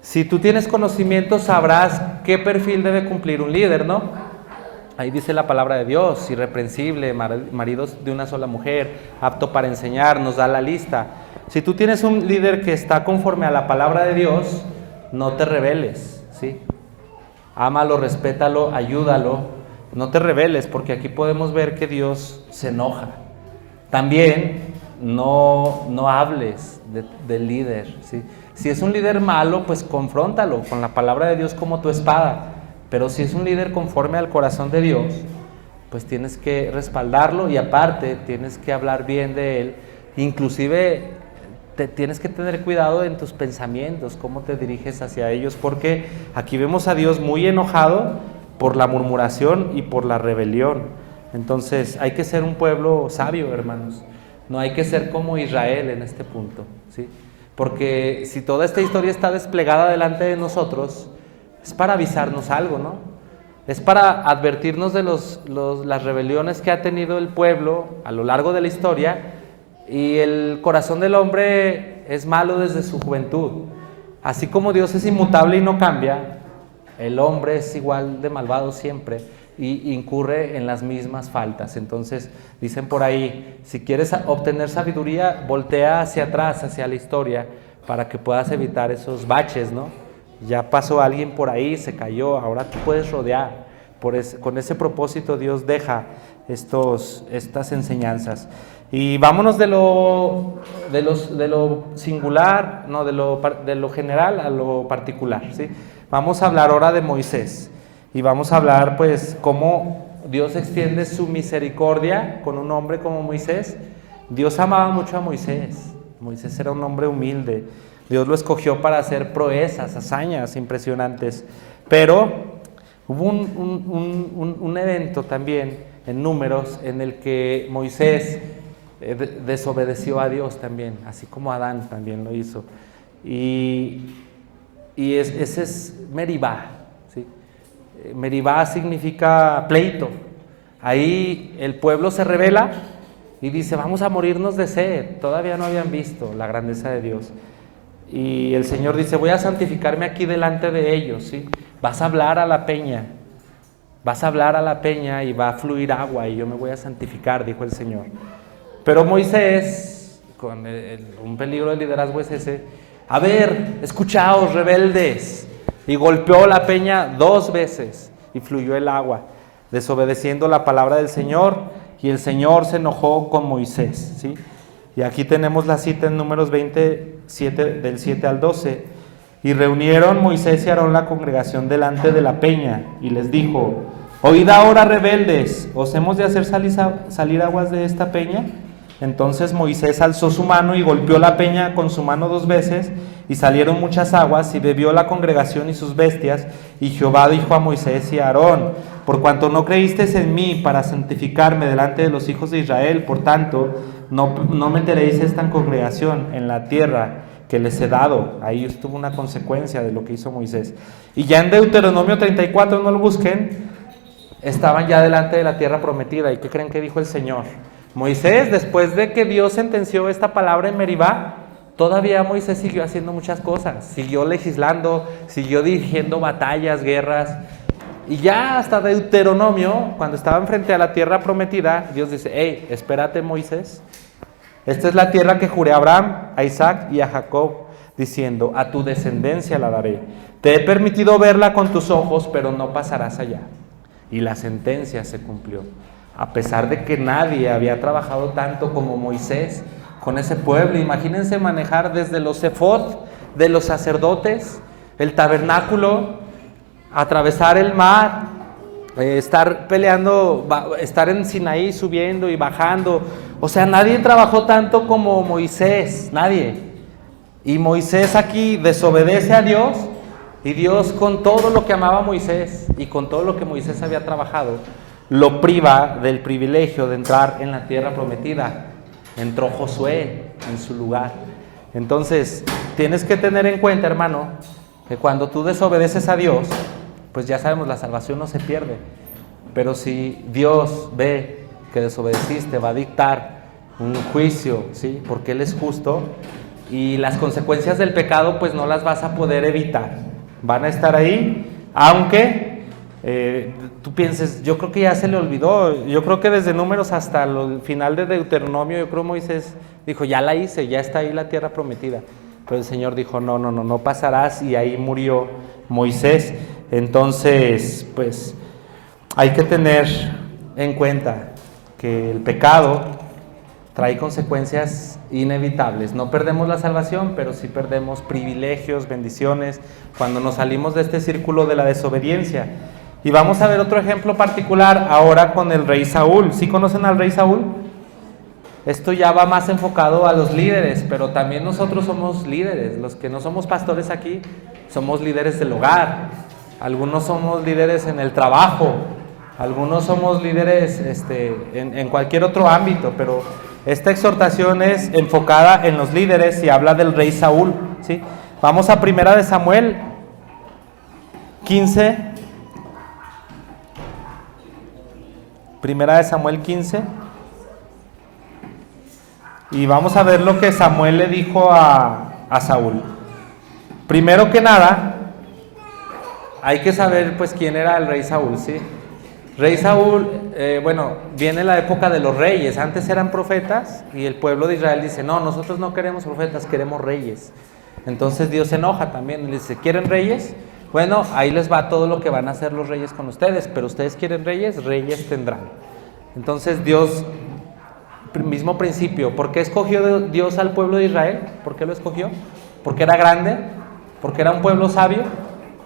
Si tú tienes conocimiento, sabrás qué perfil debe cumplir un líder, ¿no? Ahí dice la palabra de Dios: irreprensible, maridos de una sola mujer, apto para enseñar, nos da la lista. Si tú tienes un líder que está conforme a la palabra de Dios, no te rebeles, ¿sí? Ámalo, respétalo, ayúdalo, no te rebeles, porque aquí podemos ver que Dios se enoja. También no hables del líder, ¿sí? Si es un líder malo, pues confróntalo con la palabra de Dios como tu espada. Pero si es un líder conforme al corazón de Dios, pues tienes que respaldarlo y aparte tienes que hablar bien de él. Inclusive tienes que tener cuidado en tus pensamientos, cómo te diriges hacia ellos, porque aquí vemos a Dios muy enojado por la murmuración y por la rebelión. Entonces hay que ser un pueblo sabio, hermanos. No hay que ser como Israel en este punto, ¿sí? Porque si toda esta historia está desplegada delante de nosotros, es para avisarnos algo, ¿no? Es para advertirnos de las rebeliones que ha tenido el pueblo a lo largo de la historia, y el corazón del hombre es malo desde su juventud. Así como Dios es inmutable y no cambia, el hombre es igual de malvado siempre y incurre en las mismas faltas. Entonces dicen por ahí, si quieres obtener sabiduría, voltea hacia atrás, hacia la historia, para que puedas evitar esos baches, ¿no? Ya pasó alguien por ahí, se cayó, ahora tú puedes rodear. Con ese propósito Dios deja estas enseñanzas. Y vámonos de lo singular, no, de lo general a lo particular, ¿sí? Vamos a hablar ahora de Moisés. Y vamos a hablar pues cómo Dios extiende su misericordia con un hombre como Moisés. Dios amaba mucho a Moisés. Moisés era un hombre humilde. Dios lo escogió para hacer proezas, hazañas impresionantes. Pero hubo un evento también en Números en el que Moisés desobedeció a Dios también, así como Adán también lo hizo. Ese es Meribá, ¿sí? Meribá significa pleito. Ahí el pueblo se rebela y dice, vamos a morirnos de sed. Todavía no habían visto la grandeza de Dios. Y el Señor dice, voy a santificarme aquí delante de ellos, ¿sí? Vas a hablar a la peña y va a fluir agua y yo me voy a santificar, dijo el Señor. Pero Moisés, con un peligro de liderazgo es ese, a ver, escuchaos rebeldes, y golpeó la peña 2 veces y fluyó el agua, desobedeciendo la palabra del Señor, y el Señor se enojó con Moisés, ¿sí? Y aquí tenemos la cita en Números 27, del 7 al 12. Y reunieron Moisés y Aarón la congregación delante de la peña, y les dijo, oíd ahora rebeldes, ¿os hemos de hacer salir aguas de esta peña? Entonces Moisés alzó su mano y golpeó la peña con su mano 2 veces, y salieron muchas aguas, y bebió la congregación y sus bestias. Y Jehová dijo a Moisés y a Aarón, por cuanto no creísteis en mí para santificarme delante de los hijos de Israel, por tanto, no meteréis esta congregación en la tierra que les he dado. Ahí estuvo una consecuencia de lo que hizo Moisés. Y ya en Deuteronomio 34, no lo busquen, estaban ya delante de la tierra prometida. ¿Y qué creen que dijo el Señor? Moisés, después de que Dios sentenció esta palabra en Meribá, todavía Moisés siguió haciendo muchas cosas, siguió legislando, siguió dirigiendo batallas, guerras, y ya hasta Deuteronomio, cuando estaban frente a la tierra prometida, Dios dice, hey, espérate Moisés, esta es la tierra que juré a Abraham, a Isaac y a Jacob, diciendo, a tu descendencia la daré. Te he permitido verla con tus ojos, pero no pasarás allá. Y la sentencia se cumplió. A pesar de que nadie había trabajado tanto como Moisés con ese pueblo. Imagínense manejar desde los efod de los sacerdotes, el tabernáculo, atravesar el mar, estar peleando, estar en Sinaí subiendo y bajando. O sea, nadie trabajó tanto como Moisés, nadie. Y Moisés aquí desobedece a Dios, y Dios, con todo lo que amaba a Moisés y con todo lo que Moisés había trabajado, lo priva del privilegio de entrar en la tierra prometida. Entró Josué en su lugar. Entonces, tienes que tener en cuenta, hermano, que cuando tú desobedeces a Dios, pues ya sabemos, la salvación no se pierde. Pero si Dios ve que desobedeciste, va a dictar un juicio, ¿sí? Porque Él es justo, y las consecuencias del pecado pues no las vas a poder evitar. Van a estar ahí, aunque tú pienses, yo creo que ya se le olvidó. Yo creo que desde Números hasta el final de Deuteronomio, yo creo Moisés dijo, ya la hice, ya está ahí la tierra prometida. Pero el Señor dijo, no pasarás, y ahí murió Moisés. Entonces, pues, hay que tener en cuenta que el pecado trae consecuencias inevitables. No perdemos la salvación, pero sí perdemos privilegios, bendiciones, cuando nos salimos de este círculo de la desobediencia. Y vamos a ver otro ejemplo particular ahora con el rey Saúl. ¿Sí conocen al rey Saúl? Esto ya va más enfocado a los líderes, pero también nosotros somos líderes. Los que no somos pastores aquí, somos líderes del hogar. Algunos somos líderes en el trabajo. Algunos somos líderes en cualquier otro ámbito, pero esta exhortación es enfocada en los líderes y habla del rey Saúl, ¿sí? Vamos a 1 de Samuel 15. 1 de Samuel 15. Y vamos a ver lo que Samuel le dijo a Saúl. Primero que nada, hay que saber pues quién era el rey Saúl, ¿sí? Rey Saúl, viene la época de los reyes. Antes eran profetas y el pueblo de Israel dice, no, nosotros no queremos profetas, queremos reyes. Entonces Dios se enoja también y le dice, ¿quieren reyes? Bueno, ahí les va todo lo que van a hacer los reyes con ustedes, pero ustedes quieren reyes, reyes tendrán. Entonces Dios, mismo principio, ¿por qué escogió Dios al pueblo de Israel? ¿Por qué lo escogió? ¿Porque era grande? ¿Porque era un pueblo sabio?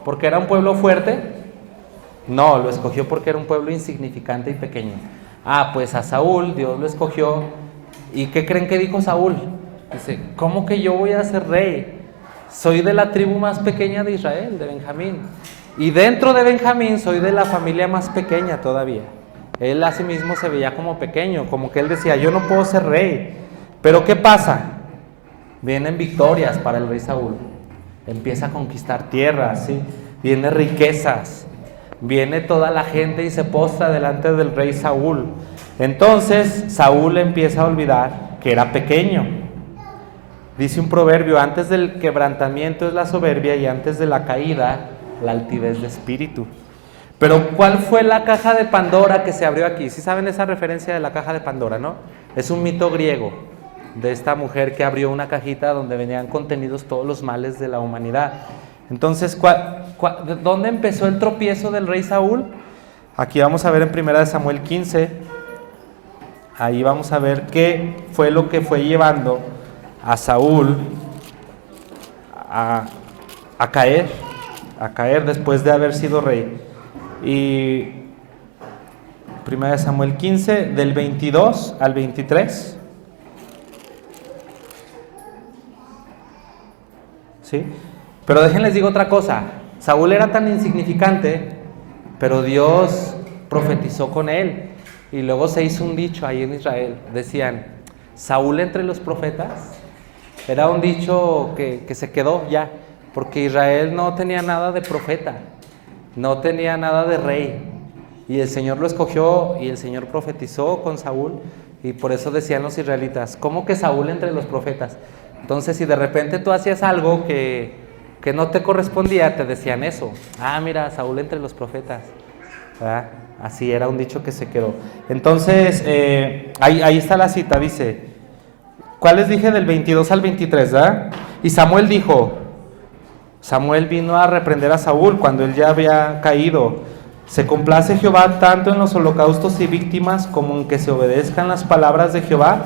¿Porque era un pueblo fuerte? No, lo escogió porque era un pueblo insignificante y pequeño. Pues a Saúl Dios lo escogió. ¿Y qué creen que dijo Saúl? Dice, ¿cómo que yo voy a ser rey? Soy de la tribu más pequeña de Israel, de Benjamín. Y dentro de Benjamín soy de la familia más pequeña todavía. Él a sí mismo se veía como pequeño, como que él decía, yo no puedo ser rey. Pero ¿qué pasa? Vienen victorias para el rey Saúl. Empieza a conquistar tierras, ¿sí? Vienen riquezas. Viene toda la gente y se postra delante del rey Saúl. Entonces Saúl empieza a olvidar que era pequeño. Dice un proverbio, antes del quebrantamiento es la soberbia y antes de la caída la altivez de espíritu. Pero ¿cuál fue la caja de Pandora que se abrió aquí? ¿Sí saben esa referencia de la caja de Pandora, no? Es un mito griego de esta mujer que abrió una cajita donde venían contenidos todos los males de la humanidad. Entonces, ¿dónde empezó el tropiezo del rey Saúl? Aquí vamos a ver en 1 de Samuel 15. Ahí vamos a ver qué fue lo que fue llevando a Saúl a caer después de haber sido rey. Y 1 de Samuel 15, del 22 al 23. ¿Sí? Pero déjenles digo otra cosa, Saúl era tan insignificante, pero Dios profetizó con él, y luego se hizo un dicho ahí en Israel, decían, Saúl entre los profetas, era un dicho que se quedó ya, porque Israel no tenía nada de profeta, no tenía nada de rey, y el Señor lo escogió, y el Señor profetizó con Saúl, y por eso decían los israelitas, ¿cómo que Saúl entre los profetas? Entonces si de repente tú hacías algo que no te correspondía, te decían eso. Mira, Saúl entre los profetas. ¿Verdad? Así era un dicho que se quedó. Entonces, ahí está la cita, dice, ¿cuál les dije del 22 al 23? ¿Verdad? Y Samuel vino a reprender a Saúl cuando él ya había caído. Se complace Jehová tanto en los holocaustos y víctimas como en que se obedezcan las palabras de Jehová.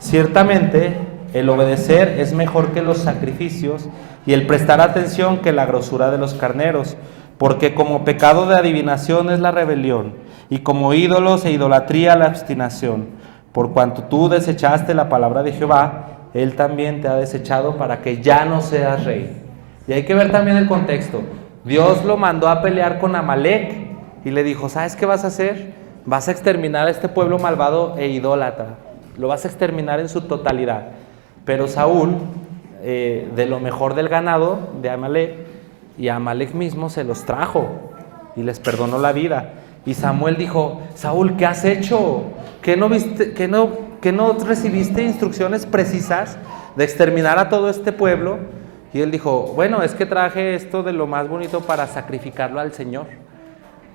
Ciertamente, el obedecer es mejor que los sacrificios y el prestar atención que la grosura de los carneros, porque como pecado de adivinación es la rebelión, y como ídolos e idolatría la obstinación. Por cuanto tú desechaste la palabra de Jehová, Él también te ha desechado para que ya no seas rey. Y hay que ver también el contexto. Dios lo mandó a pelear con Amalek y le dijo, ¿sabes qué vas a hacer? Vas a exterminar a este pueblo malvado e idólatra. Lo vas a exterminar en su totalidad. Pero Saúl, de lo mejor del ganado de Amalek, y Amalek mismo se los trajo y les perdonó la vida. Y Samuel dijo, Saúl, ¿qué has hecho? ¿Que no recibiste instrucciones precisas de exterminar a todo este pueblo? Y él dijo, bueno, es que traje esto de lo más bonito para sacrificarlo al Señor.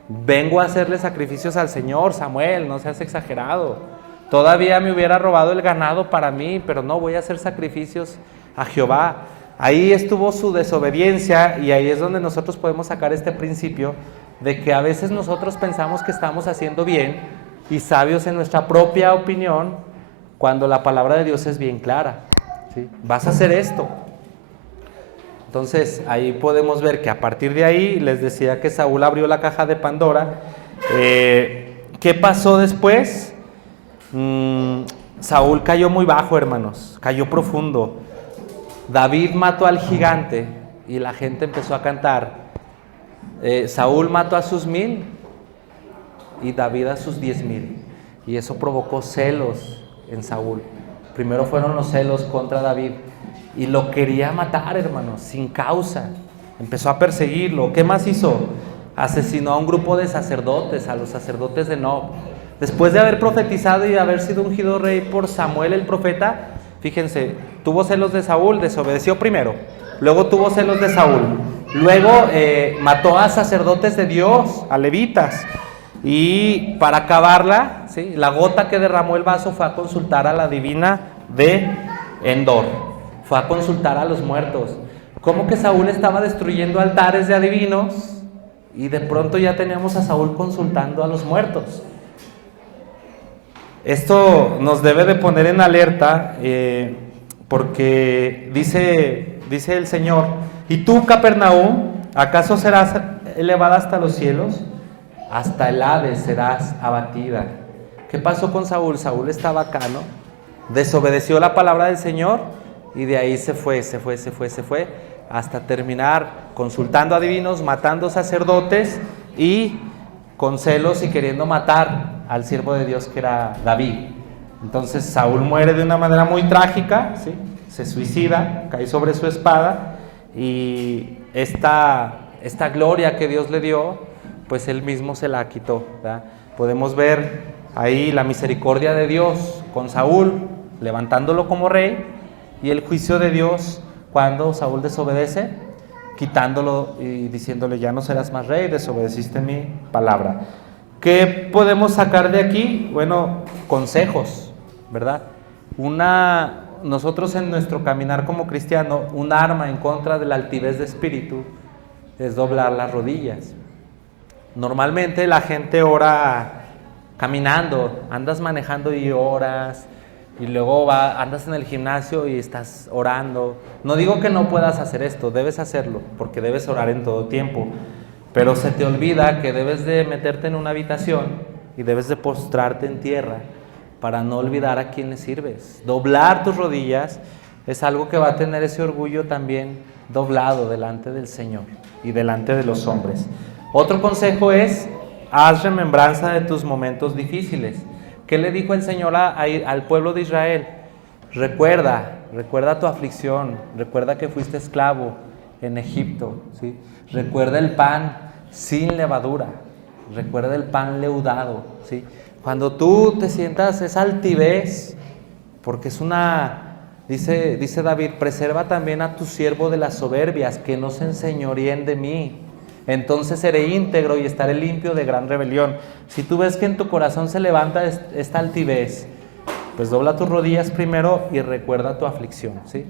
Vengo a hacerle sacrificios al Señor, Samuel, no seas exagerado. Todavía me hubiera robado el ganado para mí, pero no, voy a hacer sacrificios a Jehová. Ahí estuvo su desobediencia y ahí es donde nosotros podemos sacar este principio de que a veces nosotros pensamos que estamos haciendo bien y sabios en nuestra propia opinión, cuando la palabra de Dios es bien clara, ¿sí? Vas a hacer esto. Entonces ahí podemos ver que a partir de ahí les decía que Saúl abrió la caja de Pandora. ¿Qué pasó después? Saúl cayó muy bajo, hermanos, cayó profundo. David mató al gigante y la gente empezó a cantar, Saúl mató a sus 1000 y David a sus 10,000, y eso provocó celos en Saúl. Primero fueron los celos contra David y lo quería matar, hermanos, sin causa. Empezó a perseguirlo. ¿Qué más hizo? Asesinó a un grupo de sacerdotes, a los sacerdotes de Nob. Después de haber profetizado y haber sido ungido rey por Samuel el profeta, fíjense, tuvo celos de Saúl, desobedeció primero, luego tuvo celos de Saúl, luego mató a sacerdotes de Dios, a levitas, y para acabarla, ¿sí?, la gota que derramó el vaso fue a consultar a la divina de Endor, fue a consultar a los muertos. ¿Cómo que Saúl estaba destruyendo altares de adivinos y de pronto ya teníamos a Saúl consultando a los muertos? Esto nos debe de poner en alerta, porque dice el Señor, ¿y tú, Capernaum, acaso serás elevada hasta los cielos? Hasta el Hades serás abatida. ¿Qué pasó con Saúl? Saúl estaba acá, ¿no? Desobedeció la palabra del Señor y de ahí se fue, hasta terminar consultando a adivinos, matando sacerdotes y con celos y queriendo matar al siervo de Dios que era David. Entonces Saúl muere de una manera muy trágica, ¿sí? Se suicida, cae sobre su espada, y esta gloria que Dios le dio, pues él mismo se la quitó, ¿verdad? Podemos ver ahí la misericordia de Dios con Saúl, levantándolo como rey, y el juicio de Dios cuando Saúl desobedece, quitándolo y diciéndole, ya no serás más rey, desobedeciste mi palabra. ¿Qué podemos sacar de aquí? Bueno, consejos, ¿verdad? Nosotros en nuestro caminar como cristiano, un arma en contra de la altivez de espíritu es doblar las rodillas. Normalmente la gente ora caminando, andas manejando y oras, y luego andas en el gimnasio y estás orando. No digo que no puedas hacer esto, debes hacerlo, porque debes orar en todo tiempo, pero se te olvida que debes de meterte en una habitación y debes de postrarte en tierra para no olvidar a quién le sirves. Doblar tus rodillas es algo que va a tener ese orgullo también doblado delante del Señor y delante de los hombres. Otro consejo es, haz remembranza de tus momentos difíciles. ¿Qué le dijo el Señor al pueblo de Israel? Recuerda tu aflicción, recuerda que fuiste esclavo en Egipto, ¿sí? Recuerda el pan sin levadura, recuerda el pan leudado, ¿sí? Cuando tú te sientas esa altivez, porque dice David, preserva también a tu siervo de las soberbias, que no se enseñoríen de mí. Entonces seré íntegro y estaré limpio de gran rebelión. Si tú ves que en tu corazón se levanta esta altivez, pues dobla tus rodillas primero y recuerda tu aflicción, ¿sí?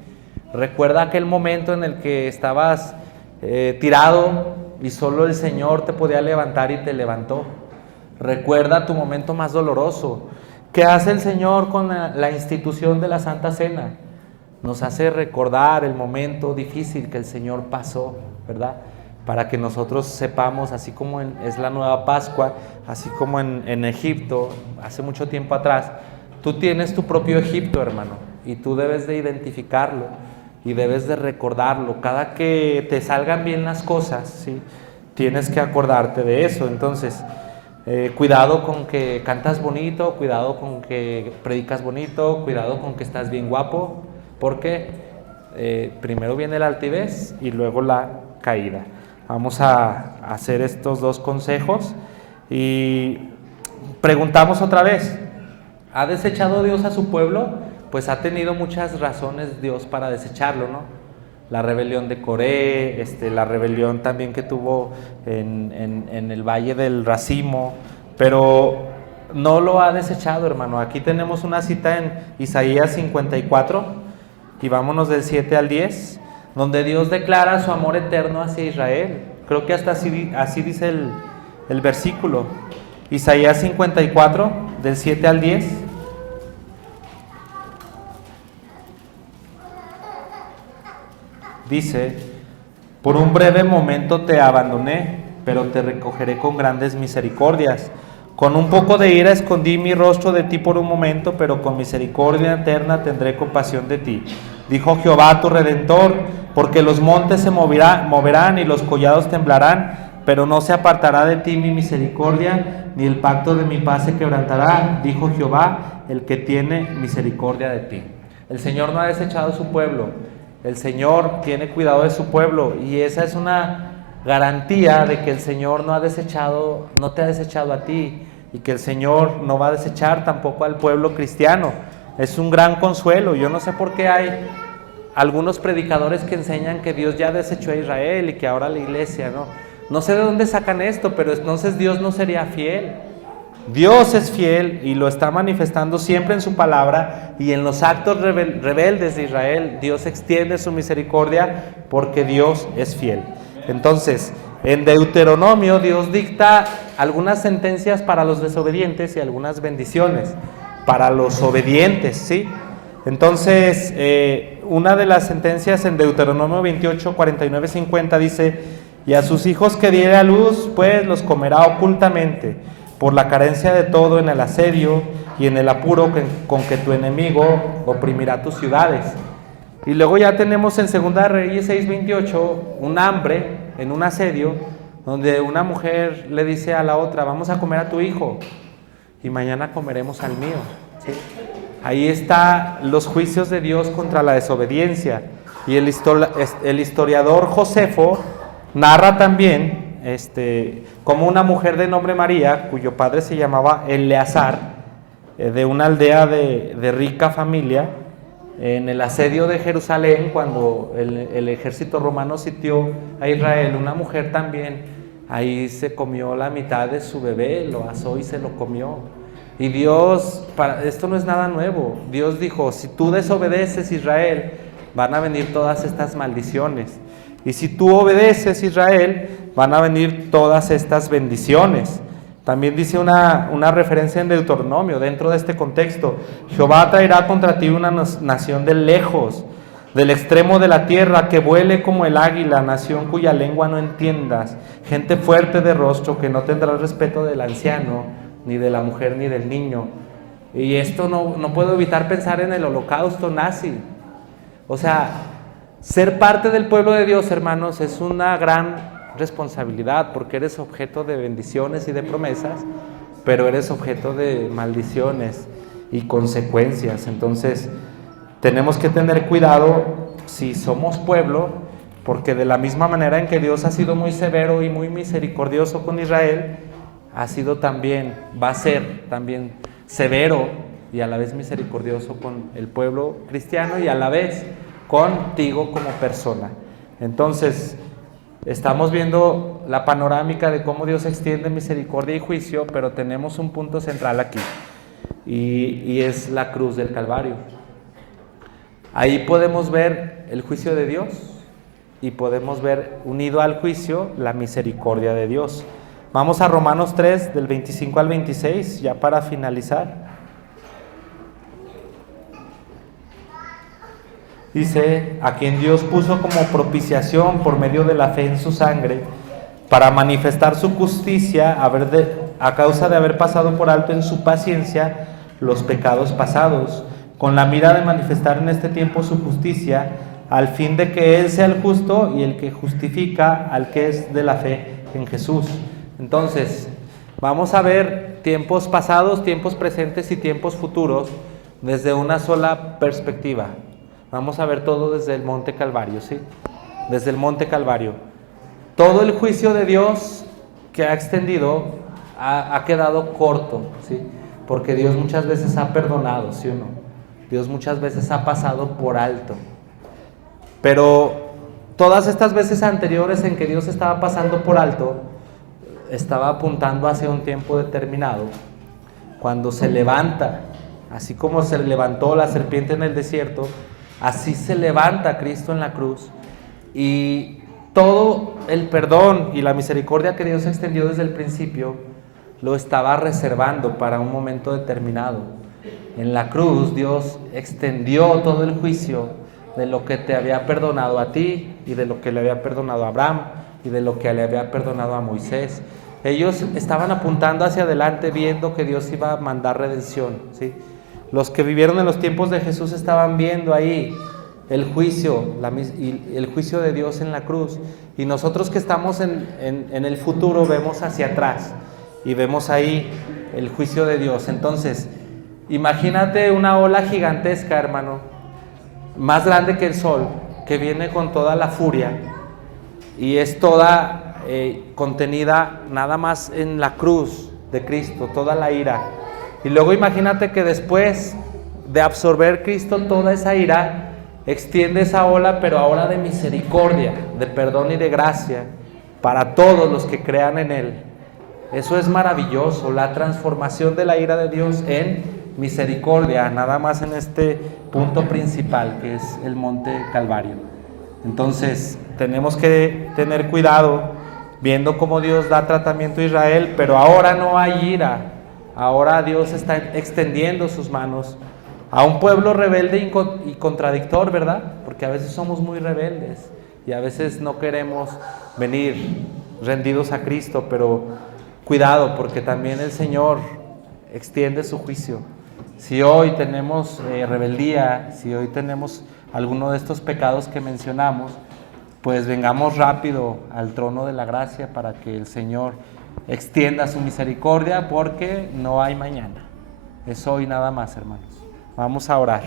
Recuerda aquel momento en el que estabas tirado y solo el Señor te podía levantar y te levantó. Recuerda tu momento más doloroso. ¿Qué hace el Señor con la institución de la Santa Cena? Nos hace recordar el momento difícil que el Señor pasó, ¿verdad? Para que nosotros sepamos, así como es la nueva Pascua, así como en Egipto, hace mucho tiempo atrás, tú tienes tu propio Egipto, hermano, y tú debes de identificarlo y debes de recordarlo. Cada que te salgan bien las cosas, ¿sí?, tienes que acordarte de eso. Entonces, cuidado con que cantas bonito, cuidado con que predicas bonito, cuidado con que estás bien guapo, porque primero viene la altivez y luego la caída. Vamos a hacer estos dos consejos y preguntamos otra vez, ¿ha desechado Dios a su pueblo? Pues ha tenido muchas razones Dios para desecharlo, ¿no? La rebelión de Coré, la rebelión también que tuvo en el Valle del Racimo, pero no lo ha desechado, hermano. Aquí tenemos una cita en Isaías 54 y vámonos del 7 al 10, donde Dios declara su amor eterno hacia Israel. Creo que hasta así dice el versículo. Isaías 54, del 7 al 10. dice: por un breve momento te abandoné, pero te recogeré con grandes misericordias. Con un poco de ira escondí mi rostro de ti por un momento, pero con misericordia eterna tendré compasión de ti. Dijo Jehová tu Redentor, porque los montes se moverán y los collados temblarán, pero no se apartará de ti mi misericordia, ni el pacto de mi paz se quebrantará, dijo Jehová, el que tiene misericordia de ti. El Señor no ha desechado a su pueblo, el Señor tiene cuidado de su pueblo, y esa es una garantía de que el Señor no te ha desechado a ti, y que el Señor no va a desechar tampoco al pueblo cristiano. Es un gran consuelo. Yo no sé por qué hay algunos predicadores que enseñan que Dios ya desechó a Israel y que ahora la iglesia, no sé de dónde sacan esto, pero entonces Dios no sería fiel. Dios es fiel y lo está manifestando siempre en su palabra, y en los actos rebeldes de Israel Dios extiende su misericordia porque Dios es fiel. Entonces, en Deuteronomio Dios dicta algunas sentencias para los desobedientes y algunas bendiciones para los obedientes, ¿sí? Entonces, una de las sentencias en Deuteronomio 28, 49, 50 dice: y a sus hijos que diere a luz, pues los comerá ocultamente, por la carencia de todo en el asedio y en el apuro con que tu enemigo oprimirá tus ciudades. Y luego ya tenemos en 2 Reyes 6:28 un hambre en un asedio, donde una mujer le dice a la otra: vamos a comer a tu hijo y mañana comeremos al mío, ¿sí? Ahí están los juicios de Dios contra la desobediencia. Y el historiador Josefo narra también como una mujer de nombre María, cuyo padre se llamaba Eleazar, de una aldea de rica familia, en el asedio de Jerusalén, cuando el ejército romano sitió a Israel, una mujer también ahí se comió la mitad de su bebé, lo asó y se lo comió. Y Dios, esto no es nada nuevo, Dios dijo: si tú desobedeces, Israel, van a venir todas estas maldiciones. Y si tú obedeces, Israel, van a venir todas estas bendiciones. También dice una referencia en Deuteronomio, dentro de este contexto: Jehová traerá contra ti una nación de lejos, del extremo de la tierra, que vuele como el águila, nación cuya lengua no entiendas, gente fuerte de rostro, que no tendrá el respeto del anciano, ni de la mujer, ni del niño. Y esto no puedo evitar pensar en el holocausto nazi. O sea, ser parte del pueblo de Dios, hermanos, es una gran responsabilidad, porque eres objeto de bendiciones y de promesas, pero eres objeto de maldiciones y consecuencias. Entonces, tenemos que tener cuidado si somos pueblo, porque de la misma manera en que Dios ha sido muy severo y muy misericordioso con Israel, va a ser también severo y a la vez misericordioso con el pueblo cristiano y a la vez contigo como persona. Entonces, estamos viendo la panorámica de cómo Dios extiende misericordia y juicio, pero tenemos un punto central aquí, y es la cruz del Calvario. Ahí podemos ver el juicio de Dios y podemos ver, unido al juicio, la misericordia de Dios. Vamos a Romanos 3, del 25 al 26, ya para finalizar. Dice: a quien Dios puso como propiciación por medio de la fe en su sangre, para manifestar su justicia, a causa de haber pasado por alto en su paciencia los pecados pasados, con la mira de manifestar en este tiempo su justicia, al fin de que Él sea el justo y el que justifica al que es de la fe en Jesús. Entonces, vamos a ver tiempos pasados, tiempos presentes y tiempos futuros desde una sola perspectiva. Vamos a ver todo desde el Monte Calvario, ¿sí? Desde el Monte Calvario. Todo el juicio de Dios que ha extendido ha quedado corto, ¿sí? Porque Dios muchas veces ha perdonado, ¿sí o no? Dios muchas veces ha pasado por alto. Pero todas estas veces anteriores en que Dios estaba pasando por alto, estaba apuntando hacia un tiempo determinado, cuando se levanta, así como se levantó la serpiente en el desierto, así se levanta Cristo en la cruz, y todo el perdón y la misericordia que Dios extendió desde el principio, lo estaba reservando para un momento determinado. En la cruz Dios extendió todo el juicio de lo que te había perdonado a ti y de lo que le había perdonado a Abraham y de lo que le había perdonado a Moisés. Ellos estaban apuntando hacia adelante viendo que Dios iba a mandar redención, ¿sí? Los que vivieron en los tiempos de Jesús estaban viendo ahí el juicio, el juicio de Dios en la cruz. Y nosotros que estamos en el futuro vemos hacia atrás y vemos ahí el juicio de Dios. Entonces, imagínate una ola gigantesca, hermano, más grande que el sol, que viene con toda la furia y es toda contenida nada más en la cruz de Cristo, toda la ira. Y luego imagínate que después de absorber Cristo toda esa ira, extiende esa ola, pero ahora de misericordia, de perdón y de gracia para todos los que crean en Él. Eso es maravilloso, la transformación de la ira de Dios en misericordia, nada más en este punto principal que es el monte Calvario. Entonces tenemos que tener cuidado viendo cómo Dios da tratamiento a Israel, pero ahora no hay ira, ahora Dios está extendiendo sus manos a un pueblo rebelde y contradictor, ¿verdad? Porque a veces somos muy rebeldes y a veces no queremos venir rendidos a Cristo, pero cuidado, porque también el Señor extiende su juicio. Si hoy tenemos rebeldía, si hoy tenemos alguno de estos pecados que mencionamos, pues vengamos rápido al trono de la gracia para que el Señor extienda su misericordia, porque no hay mañana. Es hoy nada más, hermanos. Vamos a orar.